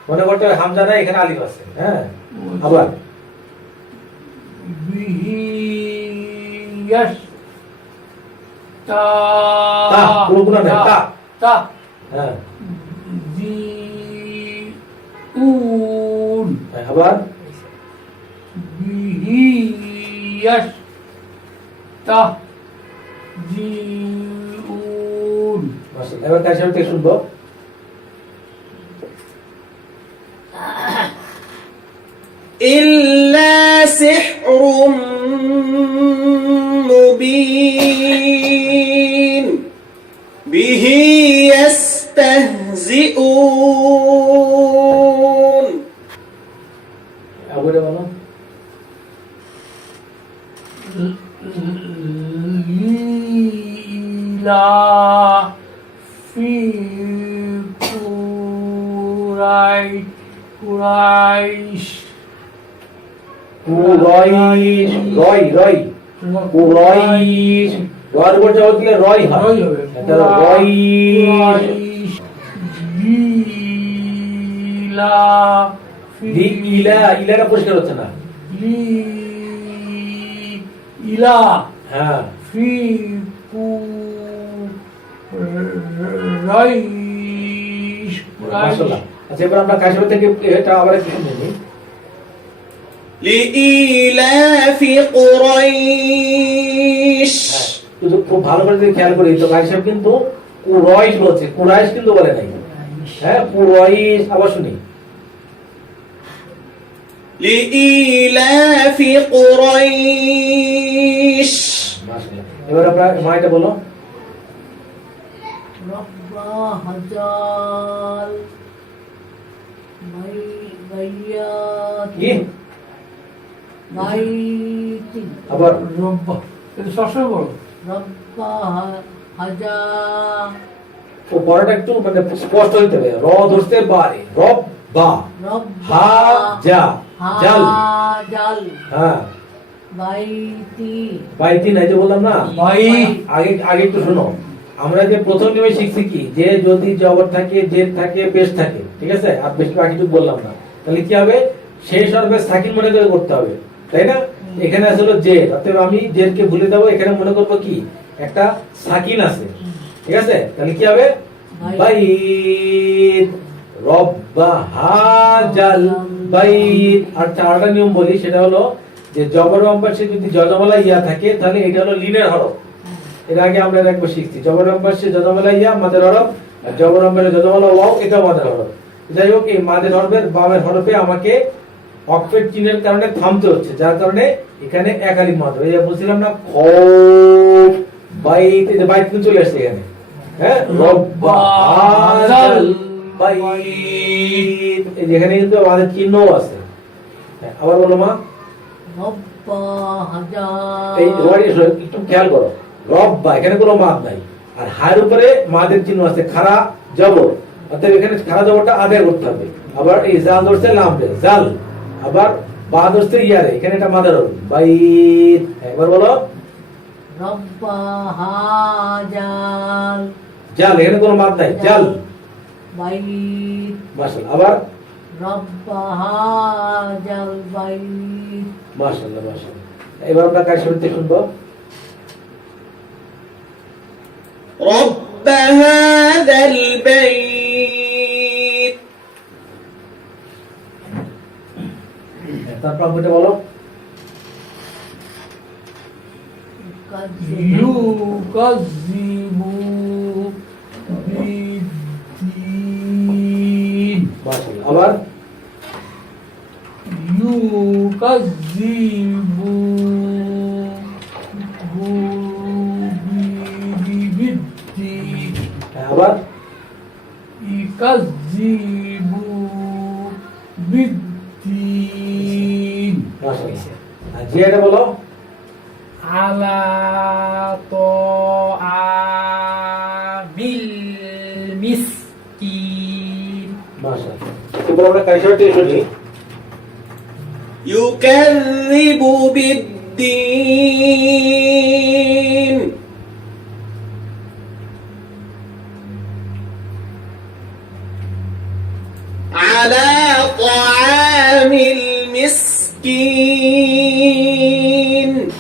মনে করতে হবে হামজা না, এখানে আলিফ আছে। হ্যাঁ আবার বিহি তা পুরো গুণা নেই তা তা হ্যাঁ জিউন হ্যাঁ, আবার বিহি ইয়াস্তাহজিউন মাশাআল্লাহ। এবার কার সাথে শুনবো إلا سحر مبين به يستهزئون ইলা ফি কুরাইশ কুরাইশ রয় রয় কুরাইশ রয়ের উপর জবর দিলে রয় হয় রয় হবে এটা হলো রয়িশ ইলা দি ইলা ইলাটা পরিষ্কার হচ্ছে না ইলা হ্যাঁ ফি কুরাইশ মাশাআল্লাহ আচ্ছা এবার আমরা কাশিফ থেকে এটা আবার একটু শুনে নিই لإيلاف قريش শুধু খুব ভালো করে যদি খেয়াল করি তো কাশিফ কিন্তু কুরাইশ বলছে কুরাইশ কিন্তু বলে নাই হ্যাঁ কুরাইশ আবার শুনি لإيلاف قريش মাশাআল্লাহ এবার আমরা মাইটা বলো রব্বা হাজাল বাইয়াত কি বাইতি আবার রব্বা এটা সবসময় বলো রব্বা হাজা ও পড়াটা একটু মানে স্পষ্ট হইতে হবে র ধরতে বারে রব বা রব্বা হা যা জাল জাল হ্যাঁ বাইতি বাইতি নাই যে বললাম না ভাই আগে আগে একটু শোনো আমরা যে প্রথম নিয়মে শিখছি কি যে যদি জবর থাকে জের থাকে পেশ থাকে ঠিক আছে আর বেশি বাকি কিছু বললাম না তাহলে কি হবে সেই সর্বে সাকিন মনে করে করতে হবে তাই না এখানে আসলে জের অতএব আমি জেরকে ভুলে দেবো এখানে মনে করবো কি একটা সাকিন আছে ঠিক আছে তাহলে কি হবে বাইত রব্বা হাজাল বাইত আর চারটা নিয়ম বলি সেটা হলো যে জবর অম্পাসে যদি যজমালা ইয়া থাকে তাহলে এটা হলো লিনের হরফ এর আগে আমরা একবার শিখছি জবর অম্পাসে যজমালা ইয়া মাদের হরফ আর জবর অম্পাসে যজমালা ওয়াও এটা মাদের হরফ যাই হোক এই মাদের হরফের বামের হরফে আমাকে অক্সফোর্ড চিহ্নের কারণে থামতে হচ্ছে যার কারণে এখানে এক আলিফ মাত্র এই যে বলছিলাম না খৌফ বাইত এই যে বাইত কিন্তু চলে আসছে এখানে হ্যাঁ রব্বা হাজাল বাইত এই যেখানে কিন্তু আমাদের চিহ্নও আছে হ্যাঁ, আবার বলো মা রব্বা এই হাজাল রোয়ারি একটু খেয়াল করো রব্বা এখানে কোনো মাদ নাই আর হায়ের উপরে মাদের চিহ্ন আছে খাড়া জবর অর্থাৎ এখানে খাড়া জবরটা আদায় করতে হবে আবার এই জাল ধরছে লামরে জাল আবার বা ধরছে ইয়ারে এখানে এটা মাদার হবে বাইত একবার বলো রব্বা হাজাল জাল এখানে কোনো মাদ নাই জাল বাইত মাশাআল্লাহ আবার রব্বা হাজাল বাইত মাশাআল্লাহ মাশাআল্লাহ এবার আমরা কাজ শুনতে শুনবো رب هذا البيت তারপর আমরা বলো ইউকাযযিবু বিদ্দীন মাশাআল্লাহ আবার ইউকাযযিবু বিদ্দীন আবার ইকাযযিবু বিদ্দীন মাশাআল্লাহ আর যে এটা বলো আলা তাআমিল মিসকিন মাশাআল্লাহ এবার আমরা কাইসারটি শুনি يكذب بالدين على طعام المسكين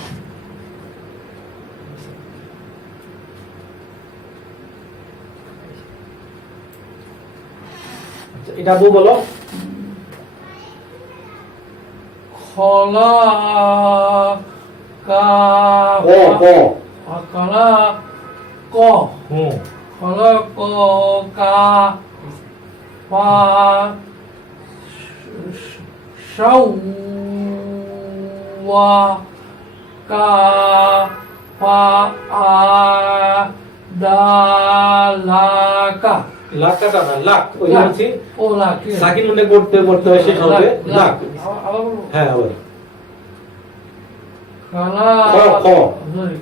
এটা আবু বলো খলাকা ক ক খলা ক হুম খলাকা ফা শাওয়া কা ফা আ দালাকা লাখটা না লাখ ওই লাখ। বলছি ও লাখ সাকিন মনে করতে করতে হয় শেষ হবে লাখ আবার বলবো। হ্যাঁ আবার খলা খ খ sorry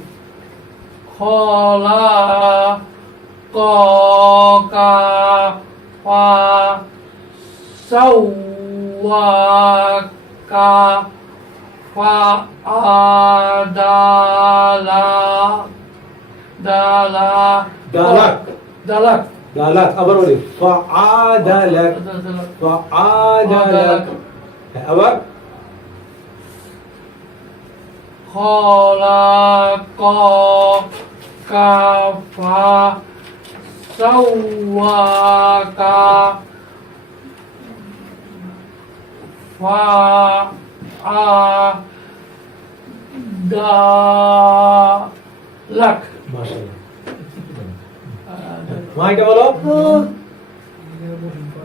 খলা ক কা ফা সাওয়া কা ফা আদালা দালা দালাক দালাক দালাক আবার বলি ফাআদালাক ফাআদালাক হ্যাঁ, আবার خلق كفى سواك فعدلك মাশাআল্লাহ মা এটা বলো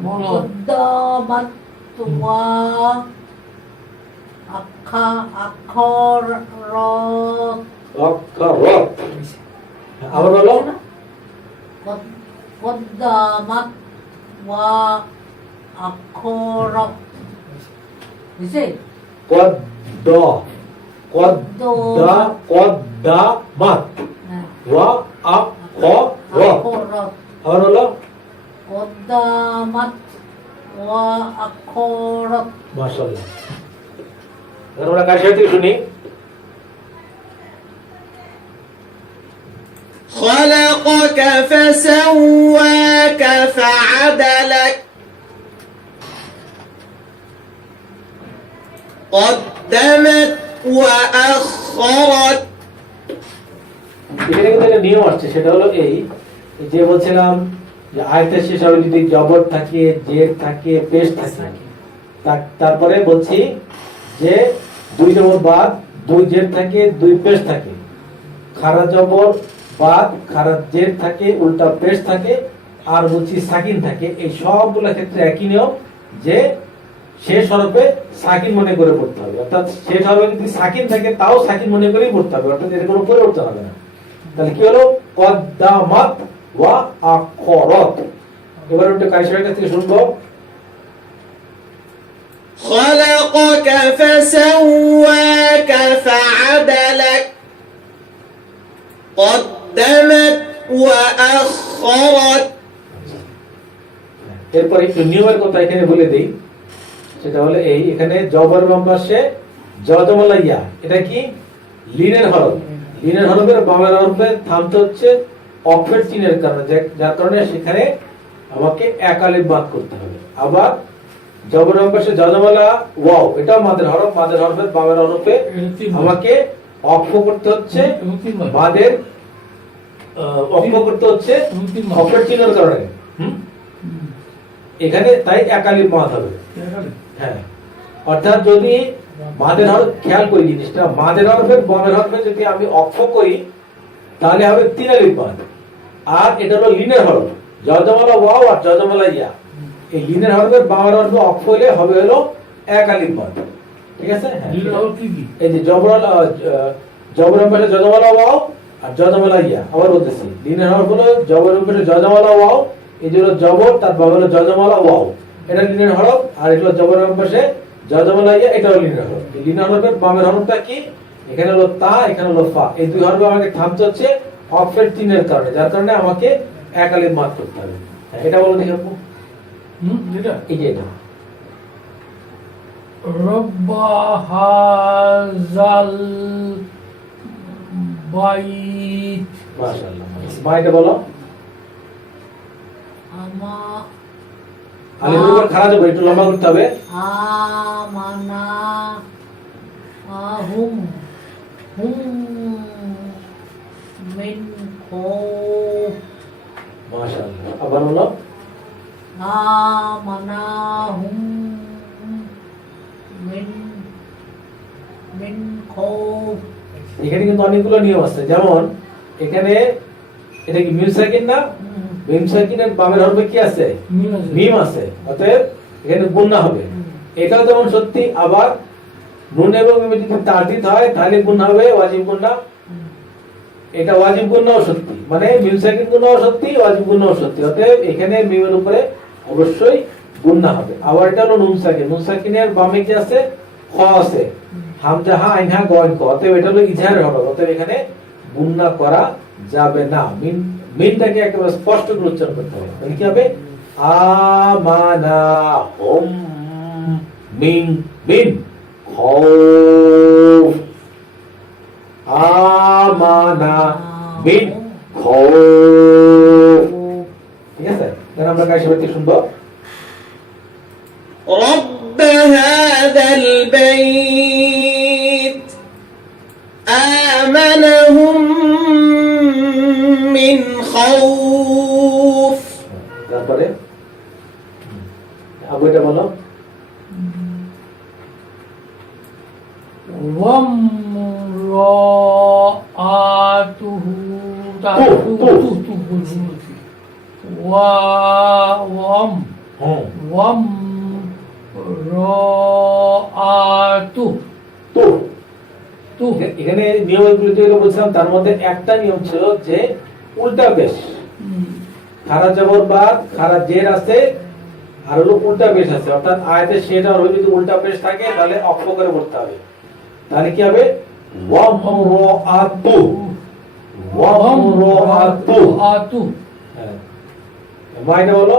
বলো قدامت أخرت অক্ষরত আবার বলো قدامت وأخرت Is it? قد قدمت وأخرت أخرت আবার বলো قدامت وأخرت মাশাআল্লাহ এবার আমরা কার সাথে শুনি خلقك فسواك فعدلك قدمت وأخرت এখানে কিন্তু একটা নিয়ম আসছে সেটা হলো এই যে বলছিলাম যে আয়াতের শেষে যদি জবর থাকে জের থাকে পেশ থাকে তারপরে বলছি যে দুই জবর বাদ দুই জের থাকে দুই পেশ থাকে খারা জবর বাদ খারা জের থাকে উল্টা পেশ থাকে আর বলছি সাকিন থাকে এই সবগুলো ক্ষেত্রে একই নিয়ম যে শেষ হরফে সাকিন মনে করে পড়তে হবে অর্থাৎ শেষ হরফে যদি সাকিন থাকে তাও সাকিন মনে করেই পড়তে হবে অর্থাৎ এর কোনো পরিবর্তন হবে না তাহলে কি হলো কদ্দামাত ওয়া আখরাত এবার একটু কাইসারের কাছ থেকে শুনবো خلقك فسواك فعدلك قدمت وأخرت এরপর একটু নিয়মের কথা এখানে বলে দেই সেটা হলো এই এখানে জবর বাম পাশে জজমলা ইয়া এটা কি লিনের হরফ লিনের হরফের বামের হরফে থামতে হচ্ছে অফের চিহ্নের কারণে যার কারণে সেখানে আমাকে এক আলিফ বাদ করতে হবে আবার জবর বাম পাশে জজমলা ওয়াও এটাও মাদের হরফের বামের হরফে আমাকে অক্ষ করতে হচ্ছে মাদের অক্ষ করতে হচ্ছে অফের চিহ্নের কারণে এখানে তাই এক আলিফ বাদ হবে হ্যাঁ অর্থাৎ যদি মাদের হরফ খেয়াল করি জিনিসটা মাদের হরফের বামের হরফে যদি আমি অক্ষ করি তাহলে হবে তিন আলিফ বাদ আর এটা হলো লিনের হরফ জজমলা ওয়াও আর জজমলা ইয়া এই লিনের হরফের বামের হরফে অক্ষ হলে হবে হলো এক আলিফ বাদ ঠিক আছে হ্যাঁ এই যে জবর পাশে জজমলা ওয়াও আর জজমলা ইয়া আবার বলতেছি লিনের হরফ হলো জবর পাশে জজমলা ওয়াও এই যে হলো জবর তার বামে হলো জজমলা ওয়াও এটা লিনের হরফ আর এটা হলো জবর পাশে জজমলা ইয়া এটা হলো লিনের হরফ এই লিনের হরফের বামের হরফটা কি এখানে হলো তা এখানে হলো ফা এই দুই হরফে আমাকে থামতে হচ্ছে অফের তিনের কারণে যার কারণে আমাকে এক আলিফ বাদ করতে হবে এটা বলো দেখি আপু এটা এই যে এটা رب هذا البيت মাশাআল্লাহ মা এটা বলো আমা আলিফের উপর খাড়া যাবে একটু লম্বা করতে হবে আমানা আহুম হুম মিন খৌফ মাশাআল্লাহ আবার বলো আমানা হুম মিন খৌফ এখানে কিন্তু অনেকগুলো নিয়ম আছে যেমন এখানে এটা কি মিম সাকিন না মিম সাকিনের বামের হরফে কি আছে মিম আছে অতএব এখানে গুণনা হবে এটাও যেমন সত্যি আবার নুন এবং মিমে যদি তারদিদ হয় তাহলে গুণনা হবে ওয়াজিব গুণনা এটা ওয়াজিব গুণনাও সত্যি মানে মিম সাকিন গুণনাও সত্যি ওয়াজিব গুণনাও সত্যি অতএব এখানে মিমের উপরে অবশ্যই গুণনা হবে আবার এটা হলো নুন সাকিনের বামে কি আছে খ আছে হামজা হা আইন হা গয়েন ক অতএব এটা হলো ইজহারের হরফ অতএব এখানে গুণনা করা যাবে না। মিনটাকে একেবারে স্পষ্ট করে উচ্চারণ করতে হবে। তাহলে কি হবে? আমানা হুম মিন মিন খাউফ। আমানা মিন খাউফ। ঠিক আছে, তাহলে আমরা কাছে বাড়তে শুনবো। رب هذا البيت آمنهم من خوف তারপরে আবু এটা বলো। ওয়ামরাআতুহু হ্যাঁ ওয়ামরাআতুহু তো এখানে নিয়মগুলো যেগুলো বলছিলাম তার মধ্যে একটা নিয়ম ছিল যে উল্টা পেশ, খারা জবর বা খারা জের আছে আর হলো উল্টা পেশ আছে, অর্থাৎ আয়াতের সেটা হলো যদি উল্টা পেশ থাকে তাহলে অক্ষ করে পড়তে হবে। তাহলে কি হবে? ওয়ামরাআতু ওয়ামরাআতু। হ্যাঁ, মাইনে বলো।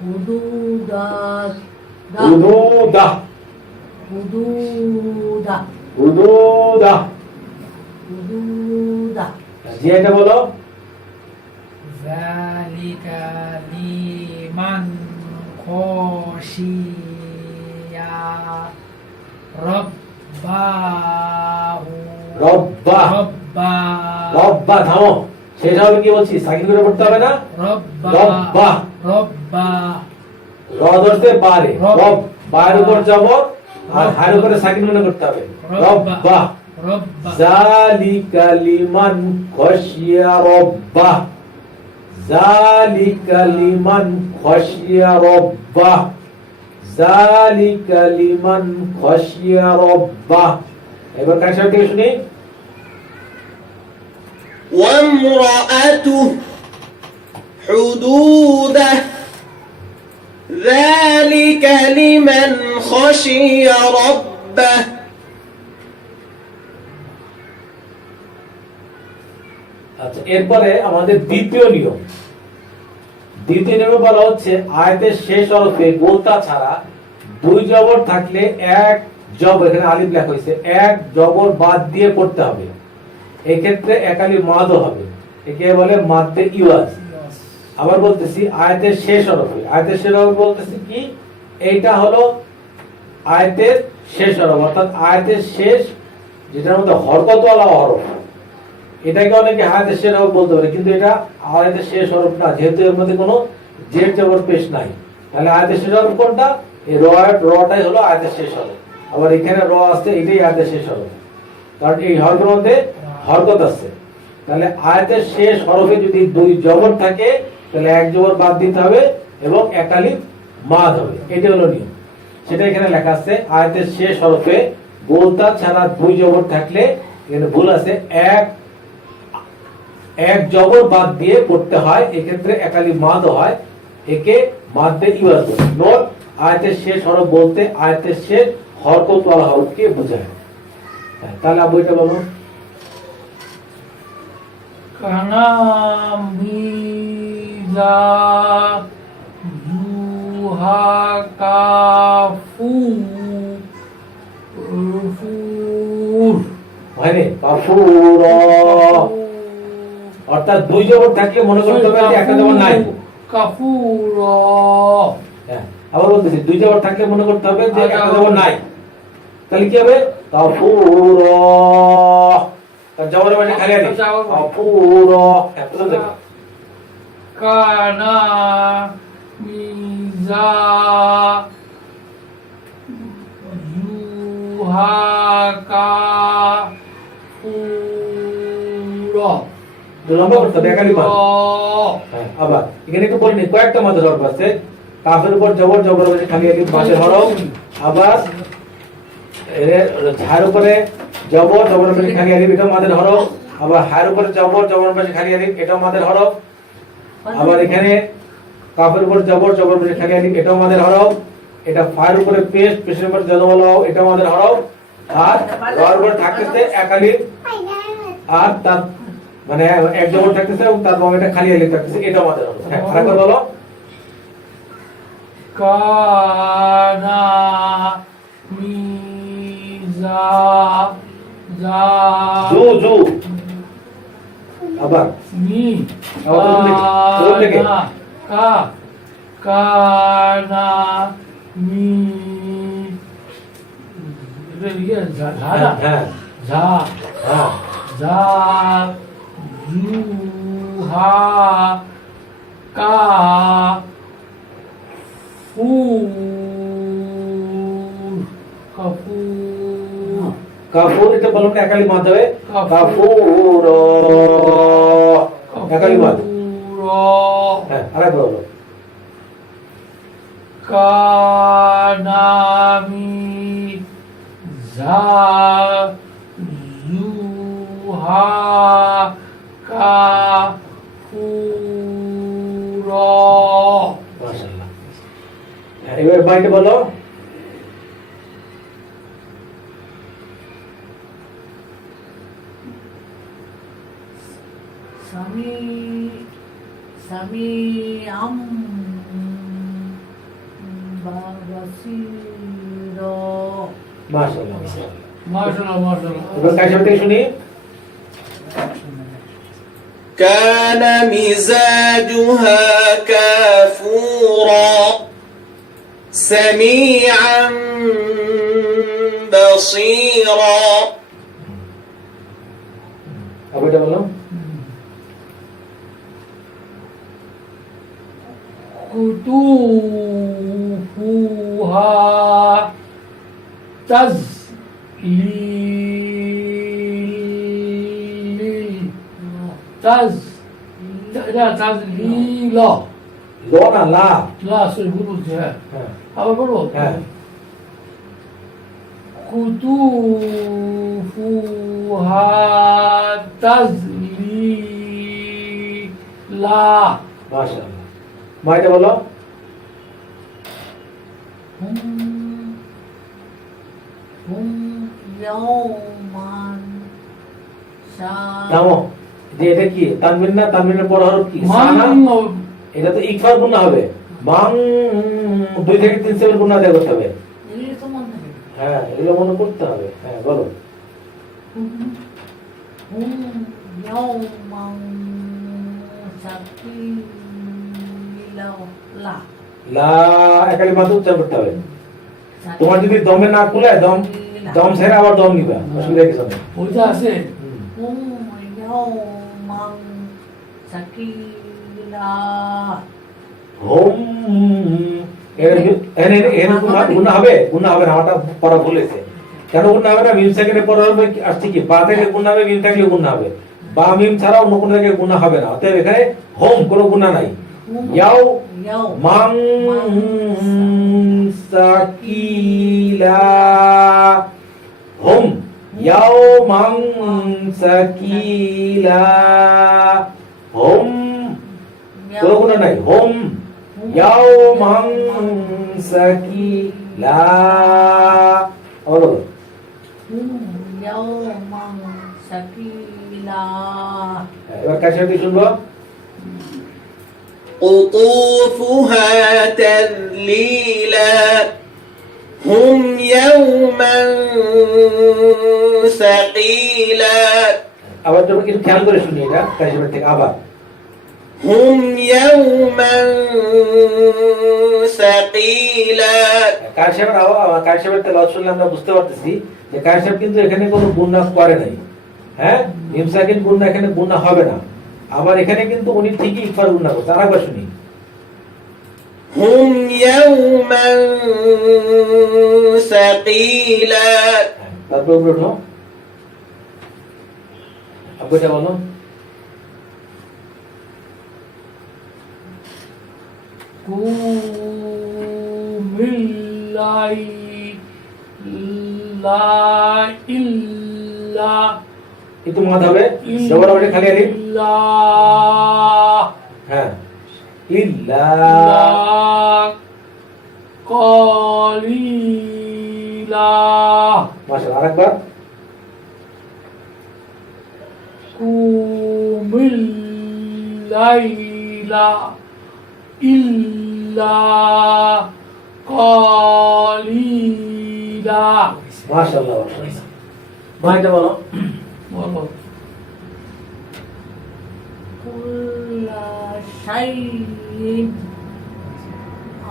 হুদুদাত হুদুদা হুদুদা হুদুদা। হুদুদা জি এটা বলো। যালিকা লিমান খাশিয়া রাব্বাহু রব্বা রাব্বা রব্বা। থামো, শেষ হবে কি বলছি? সাকিন করে পড়তে হবে না? রাব্বা রব্বা। রাব্বা র ধরতে বারে, রব। রব বার উপর জবর আর হার উপরে সাকিন মনে করতে হবে। রব্বা। রাব্বা যালিকা লিমান খাশিয়া রব্বা। যালিকা লিমান খাশিয়া রব্বা। যালিকা লিমান খাশিয়া রব্বা। এবার কার সাথে শুনি। وامرأته حدوده ذلك لمن خشي ربه আচ্ছা, এরপরে আমাদের দ্বিতীয় নিয়ম। দ্বিতীয় নিয়মে বলা হচ্ছে আয়াতের শেষ হরফে গোলতা ছাড়া দুই জবর থাকলে এক জবর, এখানে আলিফ লেখা হয়েছে, এক জবর বাদ দিয়ে পড়তে হবে। এক্ষেত্রে একালি মাদও হবে, একে বলে মাদ্দে ইওয়াজ। আবার বলতেছি আয়াতের শেষ হরফে, আয়াতের শেষ হরফ বলতেছি কি, এইটা হলো আয়াতের শেষ হরফ, অর্থাৎ আয়াতের শেষ যেটার মধ্যে হরকতওয়ালা হরফ, এটাকে অনেকে আয়াতের শেষ হরফ বলতে পারে, কিন্তু এটা আয়াতের শেষ হরফ না, যেহেতু এর মধ্যে কোনো জের জবর পেশ নাই। তাহলে আয়াতের শেষ হরফ কোনটা? এই রটাই হলো আয়াতের শেষ হরফ। আবার এখানে র আছে, এটাই আয়াতের শেষ হরফ, কারণ এই হরফের মধ্যে হরকত আছে। তাহলে আয়াতের শেষ হরফে যদি দুই জবর থাকে তাহলে এক জবর বাদ দিতে হবে এবং একালিফ মাদ হবে, এটা হলো নিয়ম। সেটা এখানে লেখা আছে আয়াতের শেষ হরফে গোলতা ছাড়া দুই জবর থাকলে, এখানে ভুল আছে, এক জবর বাদ দিয়ে পড়তে হয়, এক্ষেত্রে একালিফ মাদ হয়, একে মাদ্দে ইওয়াজ বলে। নোট, আয়াতের শেষ হরফ বলতে আয়াতের শেষ হরকতওয়ালা হরফকে বোঝায়। তাহলে আবু এটা বলো। কানামিজা ইউহাকাফু রুফুর হয়নি? পাফুর, অর্থাৎ দুই জবর থাকলে মনে করতে হবে যে একটা জবর নাই। কাফুর। হ্যাঁ, আবার বলতেছি দুই জবর থাকলে মনে করতে হবে যে একটা জবর নাই। তাহলে কি হবে? কাফুর। তার জবরের পাশে খালি আছে কাফুর। হ্যাঁ, প্রথম থেকে। কানা মিজা ইউহাকাফুর। লম্বা করতে হবে, একালি মাদ। হ্যাঁ, আবার এখানে একটু বলিনি, কয়েকটা মাদের হরফ আছে। কাফের উপর জবর, জবরের পাশে খালি আলিফ মাদের হরফ। আবার ঝাড় উপরে জবর, জবরের পাশে খালি আলিফ, এটাও মাদের হরফ। আবার হার উপরে জবর, জবরের পাশে খালি আলিফ, এটাও মাদের হরফ। আবার এখানে কাফের উপর জবর, জবরের পাশে খালি আলিফ, এটাও মাদের হরফ। এটা ফার উপরে পেশ, পেশের উপর জজমল, এটাও মাদের হরফ। আর রর উপরে থাকতেছে এক আলিফ, আর তার মানে এক জবর থাকতেছে এবং তার বামে একটা খালি আলিফ থাকতেছে, এটা আমাদের হলো। হ্যাঁ, আরেকবার বলো। কানা মিজা যা জু জু আবার মি আবার প্রথম থেকে। কা কানা মি এটা ইয়ে যা হ্যাঁ হ্যাঁ যা হ্যাঁ যা জুহা কা ফুর কাফুর কাফুর, এটা বলো না একালি মাদ হবে। কাফুর একালি মাদ। হ্যাঁ, আরেকবার বলো। কানামি যা জুহা কাফুর মাশাআল্লাহ। হ্যাঁ, এবার বাইরে বলো। স্বামী স্বামী আম বাসির মাশাআল্লাহ। মাশাআল্লাহ মাশাআল্লাহ এবার কার সাথে শুনি। كان مزاجها كافورا سميعا بصيرا আবার এটা বলো। কুতুফুহা তাজলিল লো না লা। লা সরি ভুল বলছি হ্যাঁ হ্যাঁ আবার বলবো হ্যাঁ কুতুফুহা তাজলিলা মাশাআল্লাহ। মা এটা বলো। হুম হুম ইয়াউমান নামো যে এটা কি তানবিন না, তানবিনের পর হরফ কি সা না? মান এটা তো ইকফার গুণা হবে। মাং 2 থেকে 3 সেকেন্ড গুণা দেওয়া করতে হবে। এগুলি তো মনে থাকে হ্যাঁ, এগুলো মনে করতে হবে। হ্যাঁ বলো। হুম ইয়াউমান সাকিলা লা লা একালি মাত্র উচ্চারণ করতে হবে। তোমার যদি দমে না খুলে দম দম ছেড়ে আবার দম নিবা, অসুবিধা কিছু নেই। ওইটা আছে হুম ইয়াউমান সাকিলা হোম এর গুণা হবে, গুণা হবে না, আমারটা পড়া ভুলেছে। কেন গুণা হবে না? মিম সেকেন্ডে পড়া হবে আসছে কি বা থেকে গুণা হবে, মিম থাকলে গুণা হবে। বা মিম ছাড়া অন্য কোনো জায়গায় গুণা হবে না। অতএব এখানে হোম কোনো গুণা নাই। ইয়াও ইয়াও মাং সাকিলা হোম ইয়াও মাং সাকিলা হোম কোনো গুণা নাই। হোম ইয়াও মাং সাকিলা। আবার বলো। ইয়াউমান সাকিলা এবার কার সাথে শুনবো। قطوفها تذليلا هم يوما ثقيلا আবার তোমরা কিছু খেয়াল করে শুনি এটা কার সাথে থেকে আবার। هم يوما ثقيلا কারসাবের তেলাওয়াত শুনলে আমরা বুঝতে পারতেছি যে কারসাব কিন্তু এখানে কোনো গুণা করে নাই। হ্যাঁ, মিম সাকিন গুণা এখানে গুণা হবে না। আবার এখানে কিন্তু উনি ঠিকই ইকফার গুণা করছে। আরেকবার শুনি। هم يوما ثقيلا তারপর উপরে উঠো। আবার এটা বলো। কুমিল্লাই লা ইল্লা একটু মত হবে জবর হবে খালি আলিফ। ইল্লা হ্যাঁ ইল্লা লা কলিলা মাশাআল্লাহ। আরেকবার। কুমিল লাইলা ইল্লা কালিলা। মাশাআল্লাহ মাশাআল্লাহ। মা এটা বলো। বলো। কুল্লা শাইইন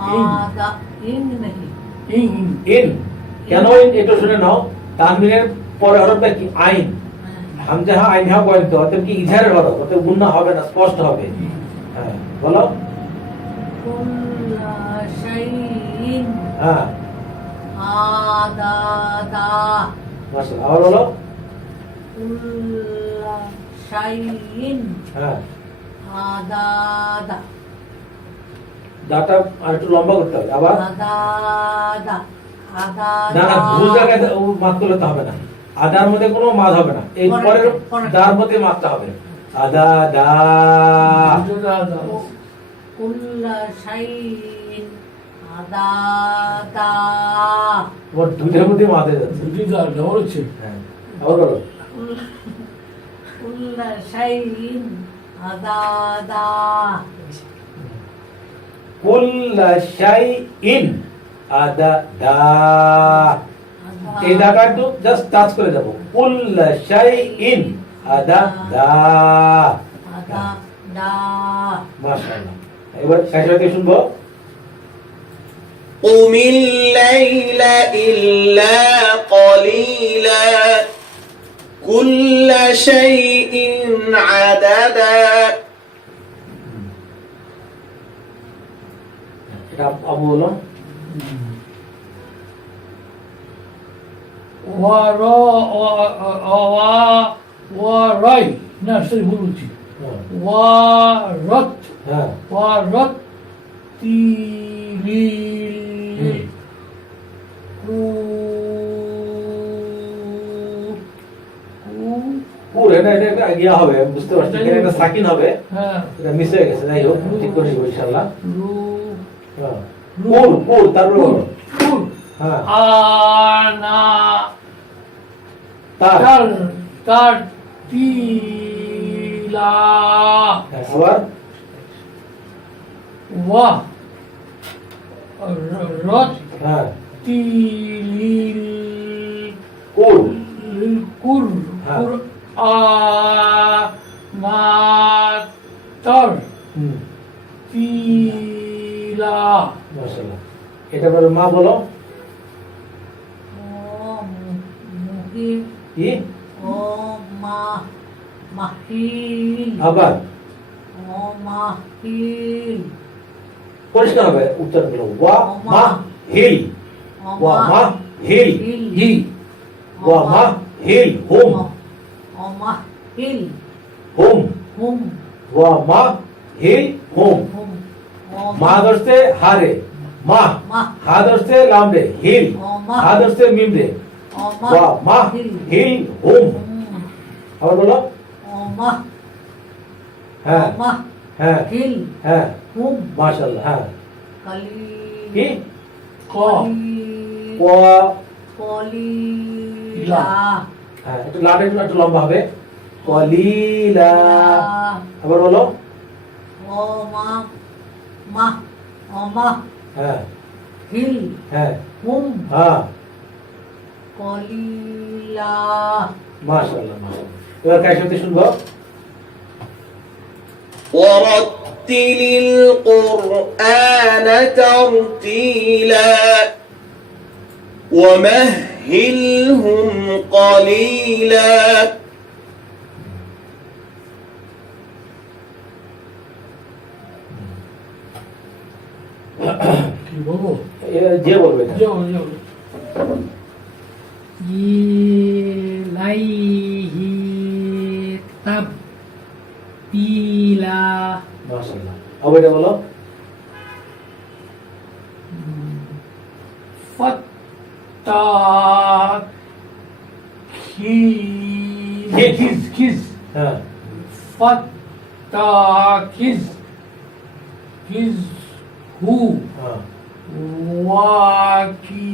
আদা ইন নাকি ইন ইন কেন ইন এটা শুনে নাও, তানবিনের পরে হরফটা কি আইন, হামজা হা আইন হা পয়েন্ট, অতএব কি ইজহারের হরফ, অতএব গুন্না হবে না, স্পষ্ট হবে। হ্যাঁ বলো। কুল্লা শাইইন হ্যাঁ আদা দা মাশাআল্লাহ। আবার বলো। কুল্লা শাইইন হ্যাঁ আদা দা দাটা আর একটু লম্বা করতে হবে। আবার আদা দা আদা না না, ভুল জায়গায় মাত করলে তো হবে না, আদার মধ্যে কোনো মাদ হবে না, এই পরের দার মধ্যে মাতটা হবে। আদা দা কুল্লা শাইইন আদা দা তোমার দুধের মধ্যে মাদে যাচ্ছে। বুঝিদার ডবল হচ্ছে। হ্যাঁ আবার বলো। কুল্লা শাইইন আদা দা কুল্লা শাইইন আদা দা, এই দাটা একটু জাস্ট টাচ করে যাবো। কুল্লা শাইইন আদা দা। আদা দা মাশাআল্লাহ। এবার কাইসাতে শুনবো। قم الليل إلا قليلا كل شيء عددا এটা আবু বলো। ওয়ারাই না সরি ভুল বলছি। ওয়ারাত হ্যাঁ ওয়ারাত তিলিল পুরো এটা এটা ইয়া হবে, বুঝতে পারছি, এখানে একটা সাকিন হবে, হ্যাঁ এটা মিস হয়ে গেছে, যাই হোক ঠিক করে নিব ইনশাআল্লাহ। রু হ্যাঁ কুল কুল তারপরে বলো। কুল হ্যাঁ আনা তার তার তার তিলা হ্যাঁ, আবার ওয়া রত হ্যাঁ তিলিল কুল কুর হ্যাঁ। কুর আ না তার হুম তিলা মাশাআল্লাহ। এটা বলো। মা বলো। ও মুহি কি ও মা মাহিল আবার ও মাহিল পরিষ্কার হবে উচ্চারণ গুলো। ওয়া মা হিল ওয়া মা হিল হি ওয়া মা হিল হুম ও মাহিল হুম হুম ওয়া মা হিল হুম। হুম ও মা ধরছে হারে, মা মা হা ধরছে লাম রে, হিল ও মা হা ধরছে মিম রে, ও ওয়া মা হিল হুম। হুম আবার বলো। ও মা হ্যাঁ মা হ্যাঁ হিল হ্যাঁ হুম মাশাআল্লাহ। হ্যাঁ কালি কি ক ওয়া কলিলা হ্যাঁ একটু লামটা একটু লম্বা হবে। কলিলা। আবার বলো। ও মা মা ও মা হ্যাঁ হিল হ্যাঁ হুম হ্যাঁ কলিলা মাশাআল্লাহ মাশাআল্লাহ। এবার কাইসাতে শুনবো। ورتل القرآن ترتيلا ومهلهم قليلا কি বলবো? যে বলবে এটা। যাও যাও ইলাইহি তাবতিলা মাশাআল্লাহ। আবার এটা বলো। ফত্তা খিজ খিজ হ্যাঁ ফত্তা খিজ খিজ হু হ্যাঁ ওয়াকিলা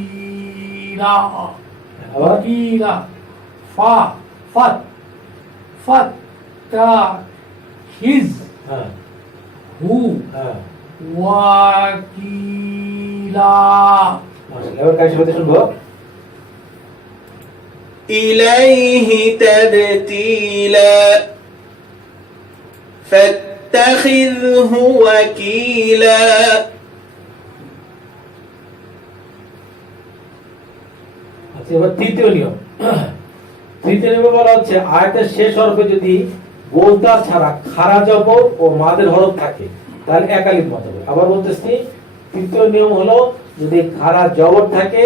আবার ওয়াকিলা ফা ফাত ফাত তা হিজ হ্যাঁ হু হ্যাঁ ওয়াকিলা মাশাআল্লাহ। এবার কাজ হতে শুনবো। إليه تبتيلا فاتخذه وكيلا আচ্ছা, এবার তৃতীয় নিয়ম। তৃতীয় নিয়মে বলা হচ্ছে আয়াতের শেষ হরফে যদি গোলতা ছাড়া খাড়া জবর ও মাদের হরফ থাকে তাহলে একালিফ মত হবে। আবার বলতেছি, তৃতীয় নিয়ম হলো যদি খাড়া জবর থাকে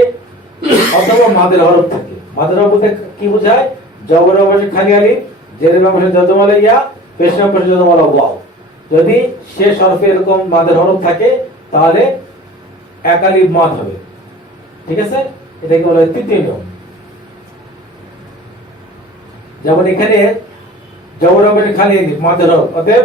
অথবা মাদের হরফ থাকে। মাদের হরফ বলতে কি বোঝায়? জবরের পাশে খালি আলিফ, জেরের পাশে যজমালা ইয়া, পেশের পাশে যজমালা ওয়াও। যদি শেষ হরফে এরকম মাদের হরফ থাকে তাহলে একালিফ মত হবে। ঠিক আছে, এটাকে বলা হয় তৃতীয় নিয়ম। যেমন এখানে জবর হবে খালি আলিফ মাদের হরফ, অতএব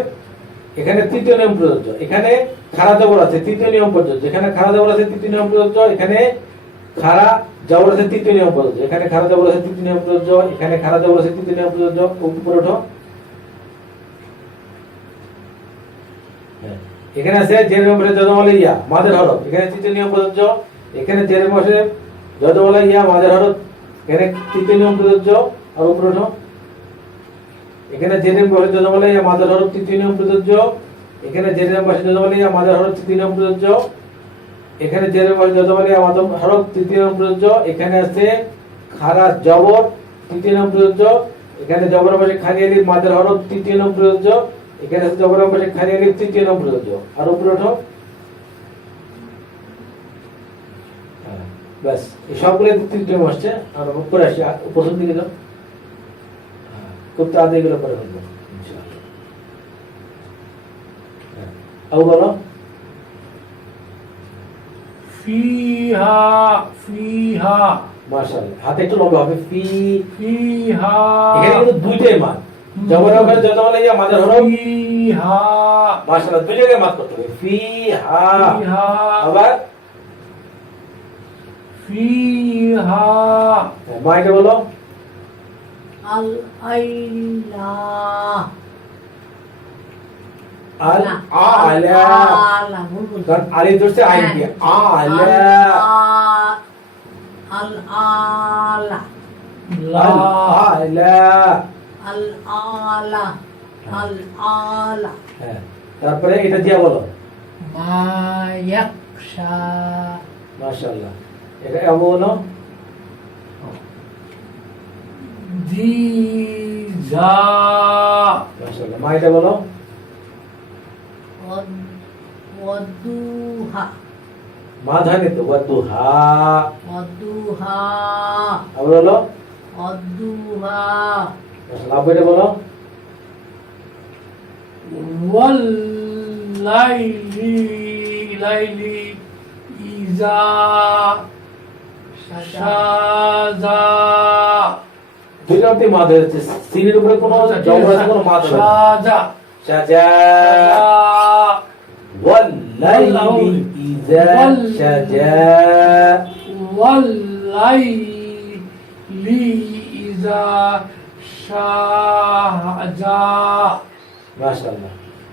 এখানে তৃতীয় নিয়ম প্রযোজ্য। এখানে খাড়া জবর আছে, তৃতীয় নিয়ম প্রযোজ্য। এখানে খাড়া জবর আছে, তৃতীয় নিয়ম প্রযোজ্য। এখানে খাড়া জবর আছে, তৃতীয় নিয়ম প্রযোজ্য। এখানে খাড়া জবর আছে, তৃতীয় নিয়ম প্রযোজ্য। এখানে খাড়া জবর আছে, তৃতীয় নিয়ম প্রযোজ্য। উপরে ওঠো। হ্যাঁ, এখানে আছে জেরের পাশে যজমালা ইয়া মাদের হরফ, এখানে তৃতীয় নিয়ম প্রযোজ্য। এখানে জেরের পাশে যজমালা ইয়া মাদের হরফ, এখানে তৃতীয় নিয়ম প্রযোজ্য। আর উপরে ওঠো। এখানে জেরের পাশে যজমালা ইয়া মাদের হরফ, তৃতীয় নিয়ম প্রযোজ্য। এখানে জেরের পাশে যজমালা ইয়া মাদের হরফ, তৃতীয় নিয়ম প্রযোজ্য। এখানে জেরের পাশে যজমালা ইয়া মাদের হরফ, তৃতীয় নিয়ম প্রযোজ্য। এখানে আছে খাড়া জবর, তৃতীয় নিয়ম প্রযোজ্য। এখানে জবরের পাশে খালি আলিফ মাদের হরফ, তৃতীয় নিয়ম প্রযোজ্য। এখানে আছে জবরের পাশে খালি আলিফ, তৃতীয় নিয়ম প্রযোজ্য। আর উপরে ওঠো। ব্যাস, এই সবগুলো তৃতীয় নিয়ম আসছে। আর উপরে আসি, প্রথম দিকে যাও। খুব তাড়াতাড়ি এগুলো করে ফেলবো ইনশাআল্লাহ। আবু বলো। ফিহা ফিহা মাশাআল্লাহ, হাতে একটু লম্বা হবে। ফিহা এখানে কিন্তু দুইটাই মান, জবরের পাশে যজমালা ইয়া মাদের হরফ। ফিহা মাশাআল্লাহ, দুই জায়গায় মাদ করতে হবে। ফিহা। ফিহা আবার ফিহা মাইকে বলো। আল আইলা আল আলা, আলা ভুল বলছি। কারণ আলিফ ধরছে আইন দিয়ে। আলা আল আলা লা আলা। আল আলা আল আলা হ্যাঁ, তারপরে এটা দিয়া বলো। মা ইয়াকশা মাশাআল্লাহ, এটা আবু বলো। দিজা মাশাআল্লাহ, মা এটা বলো। ওয়াদুহা মা ধানে তো ওয়াদুহা। ওয়াদুহা আবার বলো। ওয়াদুহা মাশাআল্লাহ, আবু এটা বলো। ওয়াল লাইলি লাইলি ইজা সাজা দুইটাতে মা ধরেছে, সিনের উপরে কোনো জবর আছে, কোনো মা ধরে না। সাজা সাজা ওয়াল লাইলি ইযা সাজা। ওয়াল লাইলি ইজা সাজা মাশাআল্লাহ,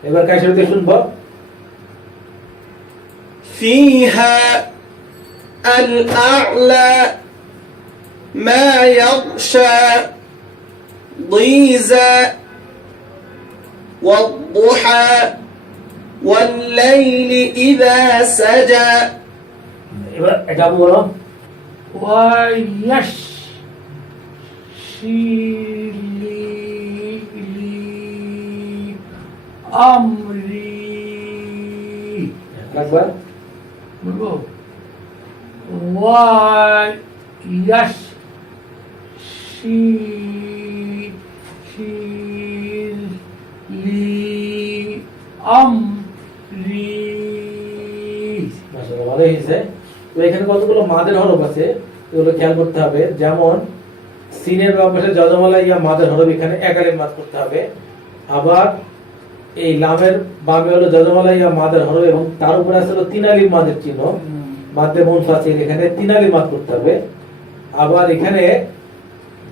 এবার কাছে হতে শুনবো। فيها الأعلى ما يغشى ضيزى والضحى والليل إذا سجى এবার এটা বলো। ওয়াইয়াশ শিলি আমরি একবার বলবো ওয়াইয়াশ শিলি আমরি মাশাআল্লাহ, ভালো হয়েছে। তো এখানে কতগুলো মাদের হরফ আছে এগুলো খেয়াল করতে হবে। যেমন সিনের ব্যাপারে যজমালা ইয়া মাদের হরফ, এখানে একালিফ মাদ করতে হবে। আবার এই লামের বামে হলো যজমালা ইয়া মাদের হরফ এবং তার উপরে আছে হলো তিন আলিফ মাদের চিহ্ন, মাদ্দে মুনফাসিল, এখানে তিন আলিফ মাদ করতে হবে। আবার এখানে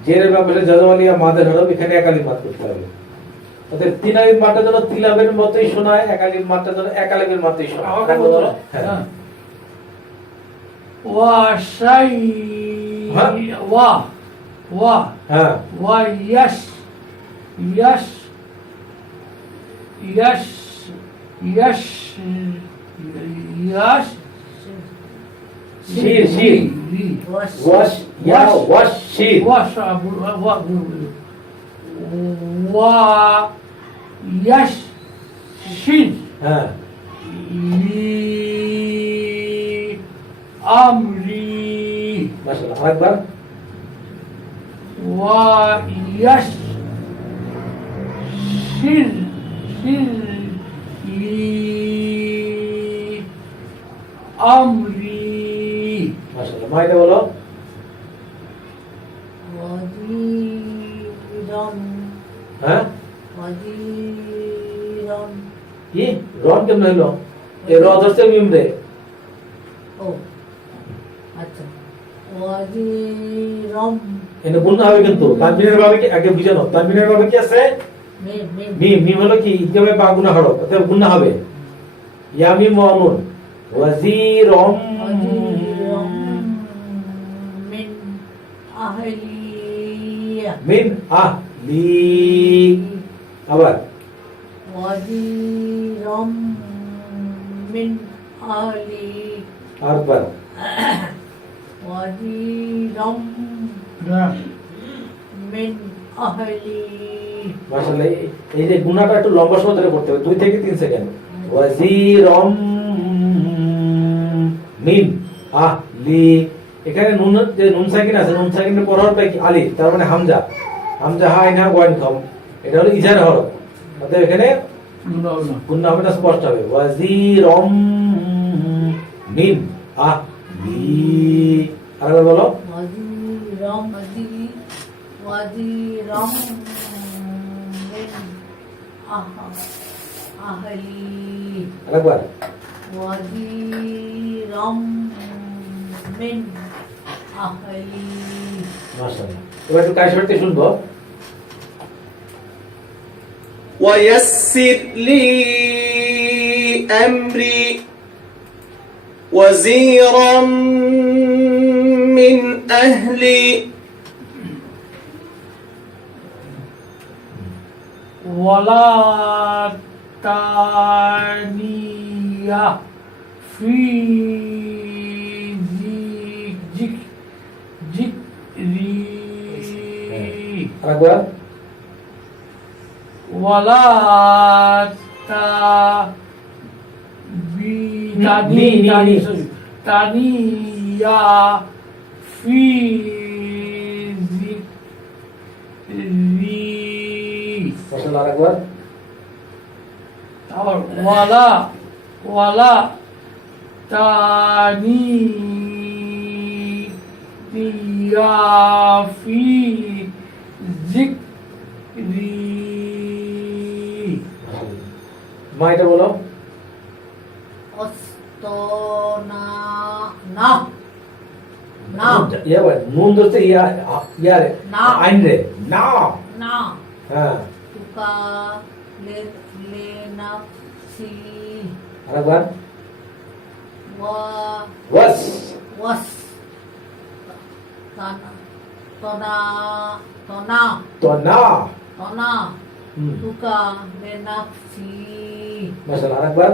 জেরের ব্যাপারে যজমালা ইয়া মাদের হরফ, এখানে একালিফ মাদ করতে হবে। অতএব তিন আলিফ মাত্রার জন্য তিলাবের মতোই শোনায়, এক আলিফ মাত্রার জন্য এক আলিফের মতোই শোনায়। আমাকে দেখো বলতো? ধরো। হ্যাঁ। হ্যাঁ। ওয়াশাই হ্যাঁ। ওয়া হ্যাঁ ইয়াশ ইয়াশ ইয়াশ ইয়াশ ইয়াশ শির শির ওয়াশ ওয়াশ ইয়া ওয়াশ শির ওয়া ইয়াশ শির হ্যাঁ লি আমরি মাশাআল্লাহ আরেকবার ويشر لي أمري মাশাআল্লাহ মাইটা বলো ওয়াজিরন হ্যাঁ ওয়াজিরন কি রন কেমন হইলো এই র ধরছে মিম রে ও আচ্ছা ওয়াজিরম এনে গুণনা হবে কিন্তু তানবিনের ভাবে কি আগে বুঝানো তানবিনের ভাবে কি আছে মিম মিম মিম মিম হলো কি ইকরামে বা গুণা হরফ অতএব গুণনা হবে ইয়া মিম ওয়া নুন ওয়াজিরম ওয়াজিরম মিন আহলিয়া মিন আহলি আবার ওয়াজিরম মিন আহলি আরেকবার ওয়াজিরম মিন আহলি মাশাআল্লাহ এই যে গুণাটা একটু লম্বা সময় ধরে করতে হবে 2 থেকে 3 সেকেন্ড ওয়াজিরম মিন আহলি এখানে নুন যে নুন সাকিন আছে নুন সাকিনের পর হরফটা কি আলিফ তার মানে হামজা হামজা হাই না ওয়ান কম এটা হলো ইজার হরফ অতএব এখানে গুণনা হবে না স্পষ্ট হবে ওয়াজিরম মিন আহলি আরেকবার বলো ওয়াজিরম ওয়াজিরম মিন আহলি আরেকবার ওয়াজিরম মিন আহলি মাশাআল্লাহ এবার একটু কাজ করতে শুনবো ويسر لي أمري وزيرا من أهلي ولا تانية في ذكري আরেকবার ولا تانية في ذكري মাশাআল্লাহ আরেকবার और वाला तानी दिया फी जिक्री মা এটা বলো অস্তনা না না ইয়া বল নুন ধরতে ইয়া ইয়া রে না। আইন রে না না হ্যাঁ তুকা লে নাফসি আরেকবার ওয়া ওয়াস ওয়াস তনা তনা তনা তো না তনা হুম তুকা লে নাফসি মাশাআল্লাহ আরেকবার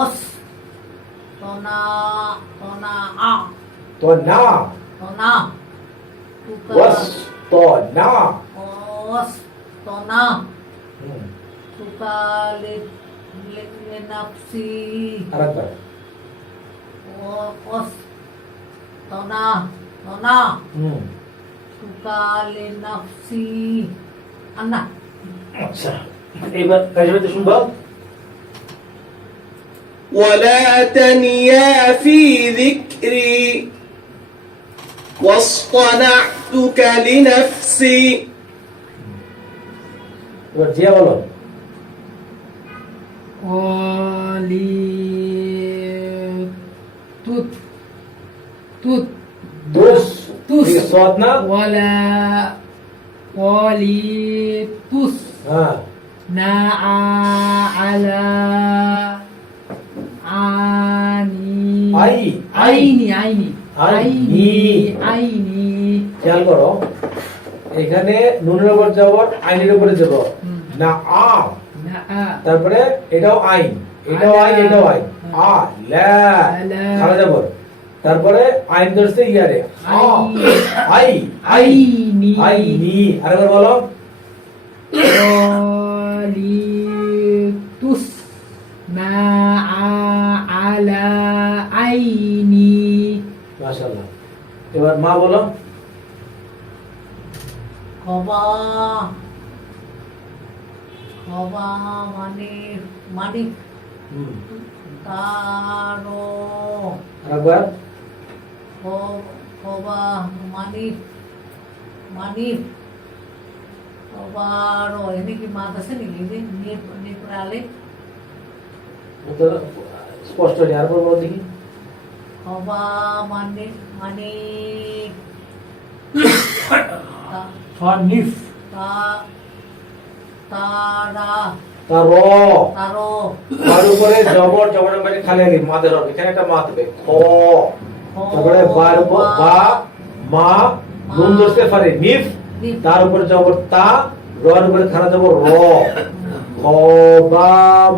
অস তনা তনা আ তো না তনা তুকা ওয়াস তো না অস তনা হুম তুকা লে নাফসি আরেকবার অস তনা তনা হুম তুকা লে নাফসি আন্না আচ্ছা এবার কাজ করতে শুনবো ولا تنيا في ذكري واصطنعتك لنفسي এবার জিয়া বলো توت توت দুস তুস। সদ না ولا وليتس হ্যাঁ নাআ আলা আনি আই আইনি আইনি আইনি। আইনি খেয়াল করো এখানে নুনের উপর জবর আইনের উপরে জবর হুম। না আ নাআ তারপরে এটাও আইন এটাও আইন এটাও আইন আ লা আলা। খারা জবর তারপরে আইন ধরছে ইয়ারে আ আই আই আইনি আইনি আরেকবার বলো قاليتس مع على عيني মাশাআল্লাহ এবার মা বলো খবা খবা মানে মানিক হুম তারো আরেকবার খবা মানিক মানিক খবারো এনে কি মাত আছে নাকি এই যে নেপালে তো স্পষ্ট নেই আরেকবার বলো দেখি খবা মানে মানে ফানিফ তারা তার তারো তার উপরে জবর জবরের মানে খালি আলিফ মাদের হবে এখানে একটা মা হবে খ তারপরে বার উপর বা মা নুন ধরতে পারে নিফ তার উপরে জবর তা রর উপরে খানা জবর র খ বা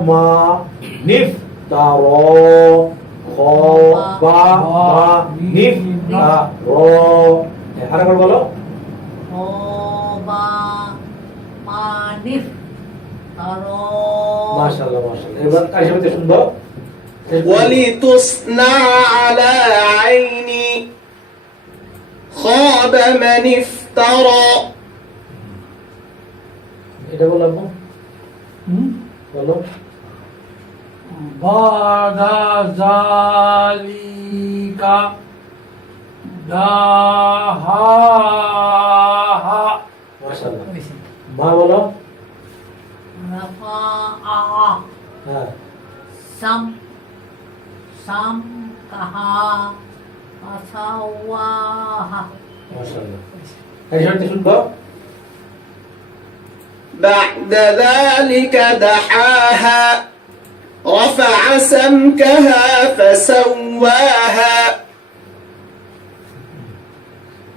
মা নিফ তা র খ বা মা নিফ তা র আরেকবার বলো খবা মানিফ তারো মাশাআল্লাহ মাশাআল্লাহ এবার কাছে মধ্যে শুনবো ولتصنع على عيني خاب من افترى এটা বলো আপু বলো বাদা জালিকা দাহা মাশাআল্লাহ মা বলো রাফা হ্যাঁ সাম সাম কাহা আসাওয়াহা মাশাআল্লাহ এই শর্তে শুনবো بعد ذلك دحاها رفع سمكها فسواها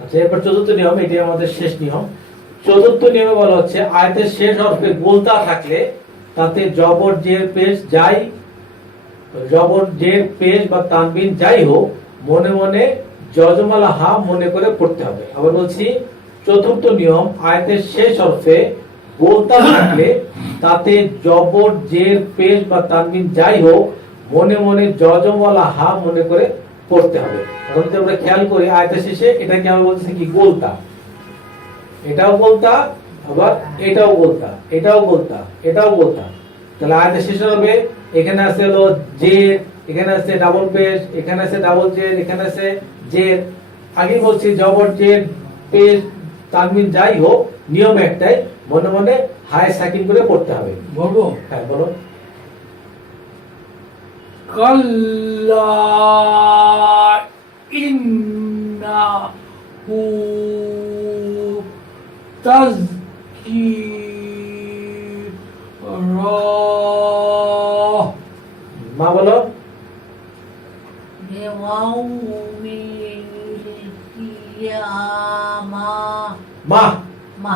আচ্ছা এরপর চতুর্থ নিয়ম এটি আমাদের শেষ নিয়ম চতুর্থ নিয়মে বলা হচ্ছে আয়াতের শেষ হরফে গোলতা থাকলে তাতে জবর জের পেশ যাই জবর জের পেশ বা তানবিন যাই হোক মনে মনে যজমালা হা মনে করে পড়তে হবে আবার বলছি চতুর্থ নিয়ম আয়াতের শেষ হরফে গোলতা থাকলে তাতে জবর জের পেশ বা তানবিন যাই হোক মনে মনে যজমালা হা মনে করে পড়তে হবে এখন যদি আমরা খেয়াল করি আয়াতের শেষে এটাকে আমরা বলতেছি কি গোলতা এটাও বলতা আবার এটাও বলতা এটাও বলতা এটাও বলতা তাহলে আয়াতের শেষে হবে এখানে আছে হলো জে এখানে আছে ডাবল পেশ এখানে আছে ডাবল জের এখানে আছে জের আগে বলছি জবর জের পেশ তানবিন যাই হোক নিয়ম একটাই মনে মনে হাই সাকিন করে পড়তে হবে বলবো হ্যাঁ বলো কাল্লা ইন্নাহু তাযকিরা মা বলো ইয়াউমিল কিয়ামা মা মা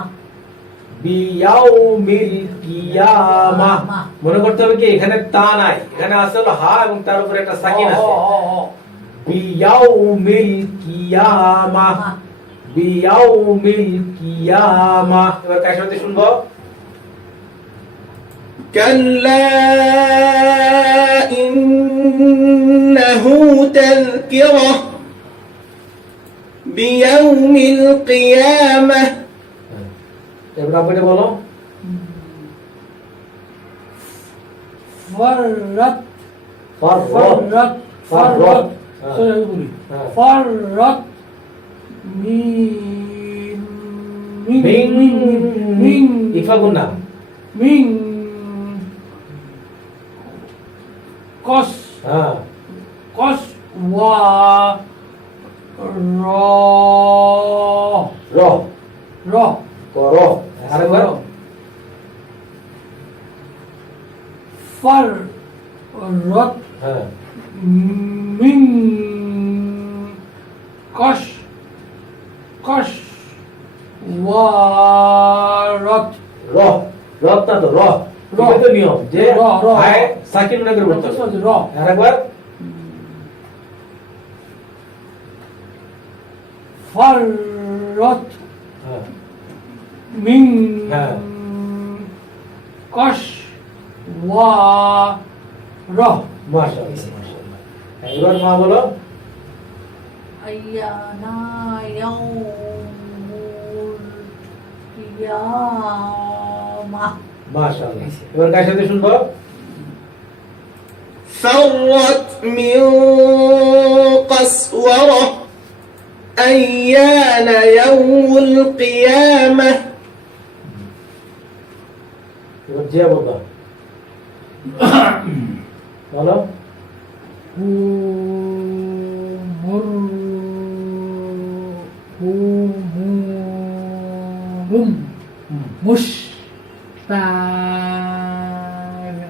বিয়াউমিল কিয়ামাহ মনে করতে হবে কি এখানে তা নাই এখানে আছে হলো হা এবং তার উপরে একটা সাকিন আছে বিয়াউমিল কিয়ামাহ বিয়াউমিল কিয়ামাহ এবার কার সাথে শুনবো كلا إنه تذكرة بيوم القيامة এবার আপনি বলো ফাররাত ফাররাত ফাররাত হ্যাঁ। সরি আমি বলি হ্যাঁ। ফাররাত মিন মিন মিন ইফা গুন্না মিন কস হ্যাঁ কস ওয়া র র র করো আরেকবার فرت হ্যাঁ من قش قش وارت রহ রহ না তো রহ র। এটা তো নিয়ম যে র, র। আয় সাকিন না করে বলতে হবে র আরেকবার فرت হ্যাঁ من হ্যাঁ قش وارت মাশাআল্লাহ মাশাআল্লাহ এবার মা বলো আইয়ানা ইয়াউমুল কিয়ামাহ মাশাআল্লাহ এবার কার সাথে শুনবো فرت من قسورة أيان يوم القيامة এবার জিয়া বলবা বলো হুম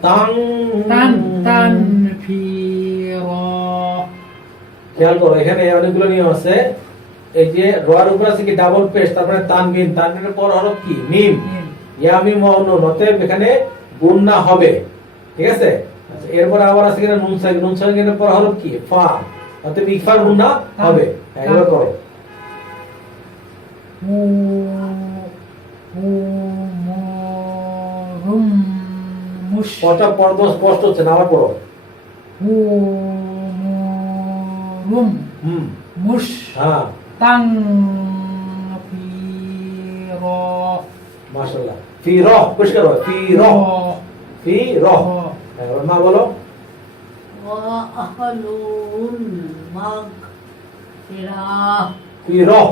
তাং তান ফিরা খেয়াল করো এখানে অনেকগুলো নিয়ম আছে এই যে রয়ের উপর আছে কি ডাবল পেশ তারপরে তানবিন তানবিনের পর হরফ কি মিম ইয়া মিম ওয়া নুন অতএব এখানে গুণনা হবে ঠিক আছে আচ্ছা এরপর আবার আছে কিনা নুন সাকিনের পর হরফ কি ফা অতএব ইকফার গুণনা হবে হ্যাঁ, এবার করো পটা পর্ব স্পষ্ট হচ্ছে না আবার পড়ো হুম হ্যাঁ মাশাআল্লাহ ফি রহ পরিষ্কার হয় ফি রহ হ্যাঁ, এবার মা বলো ওয়া আহলুল মাগফিরাহ ফি রহ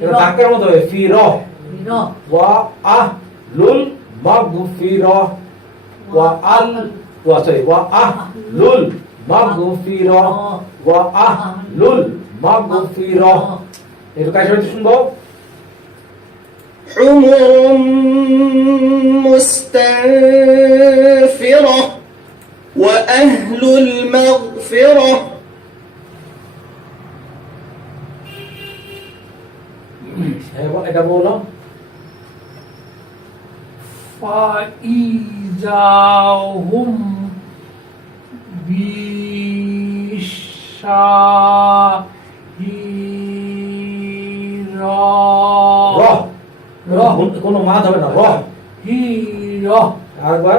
এটা বাক্যের মতো হবে ফি রহ বিরহ ওয়া আহলুল মাগফিরাহ ওয়া আহলুল মাগফিরাহ ওয়া আহলুল মাগফিরাহ এটা কার সাথে শুনবো حمر مستنفرة وأهل المغفرة হ্যাঁ এটা বলো فإذا هم بشاهرة রহ কোনো মাদ হবে না রহ هيرة আরেকবার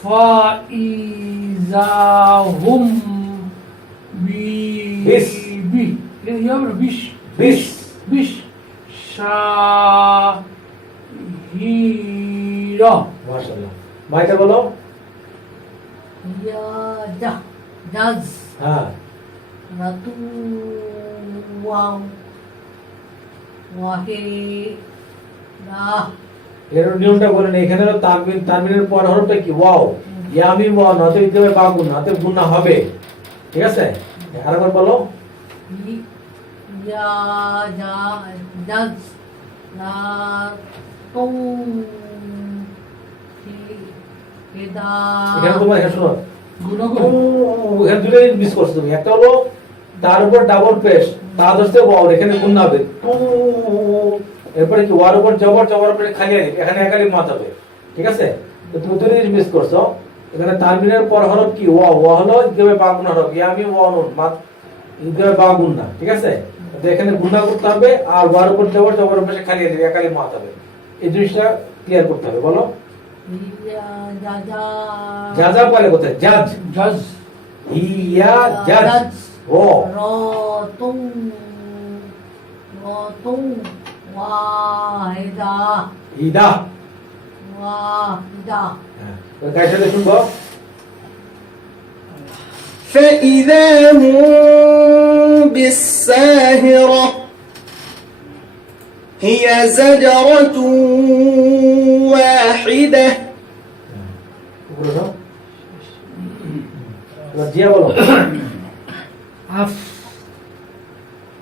فإذا هم بس. يلا بش بس. بش شاهرة মাশাআল্লাহ মাইটা বলো ইয়া জাজ হ্যাঁ রাতু ওয়াও ওয়াহে না এর নিয়মটা বলেন এখানে হলো তানবিনের পর হরফটা কি ওয়াও ইয়ামি ওয়া নতে দিতে হবে বাগুন নতে গুণা হবে ঠিক আছে আরেকবার বলো ইয়া জাজ না তু কেদা এখানে তোমার এখানে শোনো গুলো এখানে দুটো মিস করছো তুমি একটা হলো তার উপর ডাবল পেশ তা ধরতে ওয়াও এখানে গুণা হবে টু এরপরে কি ওয়ার উপর জবর জবর উপরে খালি আলিফ এখানে একালি মাত হবে ঠিক আছে তো তুমি দুটো জিনিস মিস করছো এখানে তানবিনের পর হরফ কি ওয়া ওয়া হলো ইদগামে বাগুন হরফ ইয়ামি ওয়া নুন মাত ইদগামে বাগুন না ঠিক আছে তো এখানে গুণা করতে হবে আর ওয়ার উপর জবর জবর উপরে খালি আলিফ একালি মাত হবে এই জিনিসটা ক্লিয়ার করতে হবে বলো ইয়া জাজা জাজা পরে কোথায় জাজ جز হিয়া জাজ ও রতুম ওয়াহিদা ইদা ওয়াহিদা কার সাথে শুনবো فإذا هم بالساهرة هي زجرة واحدة বলো তো এবার জিয়া বলো আফ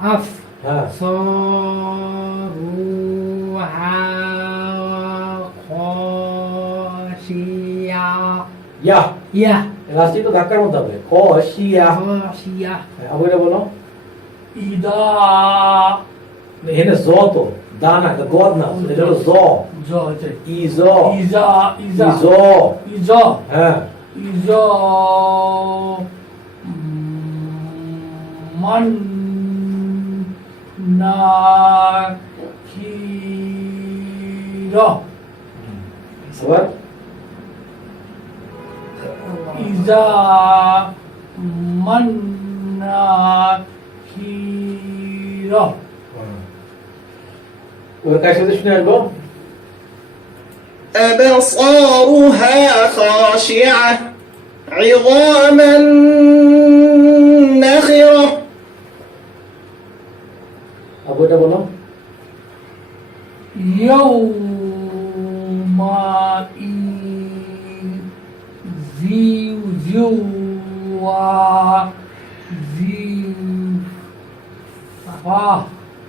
আফ হ্যাঁ صاروا ইয়া ইয়া লাস্টে তো ধাক্কার মধ্যে হবে ক শিয়া শিয়া আবু এটা বলো ইদা এখানে জ তো দা না এটা গদ না এটা হলো জ জ হচ্ছে is Eja Eja is is হ্যাঁ ইজ মান না খিরা আবার ইজা মান না খিরা ওর কাছে শুনে আসবো أبصارها خاشعة عظاما نخرة আবু এটা বলো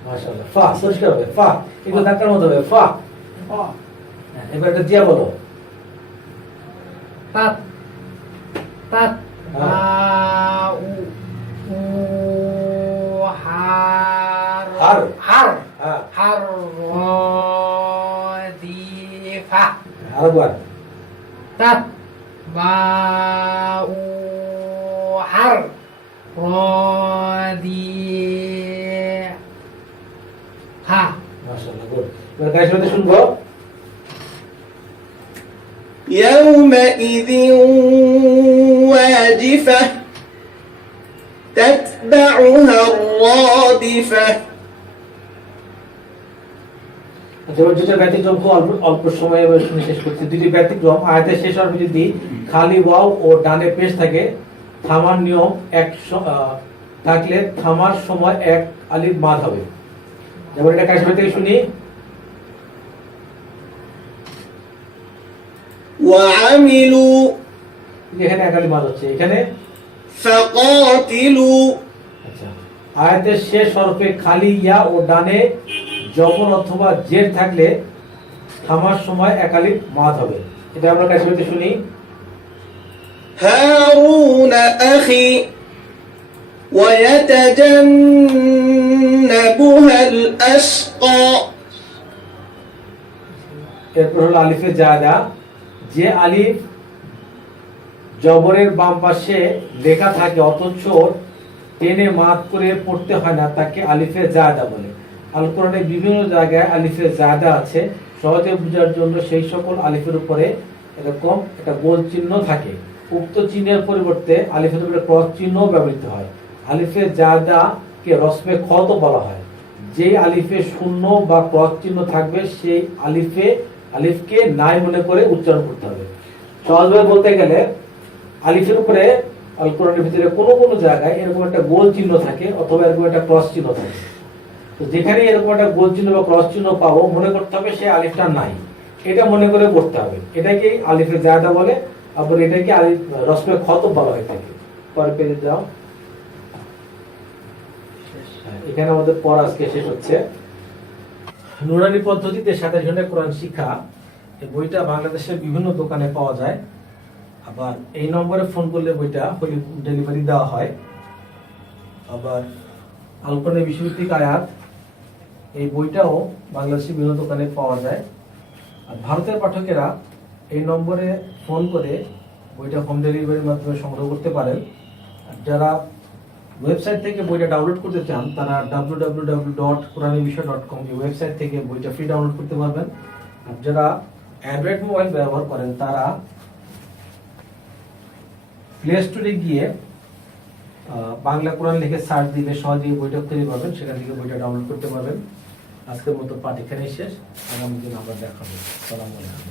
মাশাআল্লাহ ফা পরিষ্কার হবে ফা এগুলো ধাক্কার মধ্যে হবে ফা এবার এটা দিয়া বলো তাত তাত হ্যাঁ। উ হার হার। হার হ্যাঁ হার দিফা আরেকবার তাত হার দি হা মাশাআল্লাহ গুড এবার কাছে শুনতে শুনবো يومئذ واجفة تتبعها الرادفة আচ্ছা এবার দুটো ব্যতিক্রম খুব অল্প সময়ে এবার শুনে শেষ করছি দুটি ব্যতিক্রম আয়াতের শেষ অর্থে যদি খালি ওয়াও ও ডানে পেশ থাকে থামার নিয়ম থাকলে থামার সময় এক আলিফ মাদ হবে যেমন এটা কাশিফা থেকে শুনি وعملوا এখানে এক আলিফ মাদ হচ্ছে এখানে فقاتلوا আচ্ছা আয়াতের শেষ হরফে খালি ইয়া ও ডানে জবর অথবা জের থাকলে থামার সময় এক আলিফ মাদ হবে এটা আমরা কাশিফা থেকে শুনি هارون أخي ويتجنبها الأشقى এরপর হলো আলিফে জাদা যে আলিফ জবরের বাম পাশে লেখা থাকে অথচ টেনে মাদ করে পড়তে হয় না তাকে আলিফে জাদা বলে আল কোরআনে বিভিন্ন জায়গায় আলিফে জাদা আছে সহজে বোঝার জন্য সেই সকল আলিফের উপরে এরকম একটা গোল চিহ্ন থাকে উক্ত চিহ্নের পরিবর্তে আলিফের উপরে ক্রস চিহ্ন ব্যবহৃত হয় আলিফে জাদা কে রসমে খত বলা হয় যেই আলিফে শূন্য বা ক্রস চিহ্ন থাকবে সেই আলিফকে নাই মনে করে উচ্চারণ করতে হবে সহজভাবে বলতে গেলে আলিফের উপরে আল কোরআনের ভিতরে কোনো কোনো জায়গায় এরকম একটা গোল চিহ্ন থাকে অথবা এরকম একটা ক্রস চিহ্ন থাকে তো যেখানে এরকম একটা গোল চিহ্ন বা ক্রস চিহ্ন পাবো মনে করতে হবে সেই আলিফটা নাই এটা মনে করে পড়তে হবে এটাকে আলিফে জায়দা বলে আবার এটাকে আলিফ রসমে খত বলা হয়ে থাকে পরে পেজে যাও এখানে আমাদের পড়া আজকে শেষ হচ্ছে নুরানি পদ্ধতিতে 27 ঘন্টা কোরআন শিক্ষা এই বইটা বাংলাদেশের বিভিন্ন দোকানে পাওয়া যায় আবার এই নম্বরে ফোন করলে বইটা ডেলিভারি দেওয়া হয় আবার আল কোরআনের বিশ্বভিত্তিক আয়াত এই বইটাও বাংলাদেশের বিভিন্ন দোকানে পাওয়া যায় আর ভারতের পাঠকেরা এই নম্বরে ফোন করে বইটা হোম ডেলিভারির মাধ্যমে সংগ্রহ করতে পারেন আর যারা ওয়েবসাইট থেকে বইটা ডাউনলোড করতে চান তারা www.quranibishoy.com এই ওয়েবসাইট থেকে বইটা ফ্রি ডাউনলোড করতে পারবেন আর যারা অ্যান্ড্রয়েড মোবাইল ব্যবহার করেন তারা প্লে স্টোরে গিয়ে বাংলা কোরআন লিখে সার্চ দিলে সহজেই বইটা খুঁজে পাবেন সেখান থেকে বইটা ডাউনলোড করতে পারবেন আজকের মতো পাঠ এখানেই শেষ আগামী দিন আবার দেখা হবে আসসালামু আলাইকুম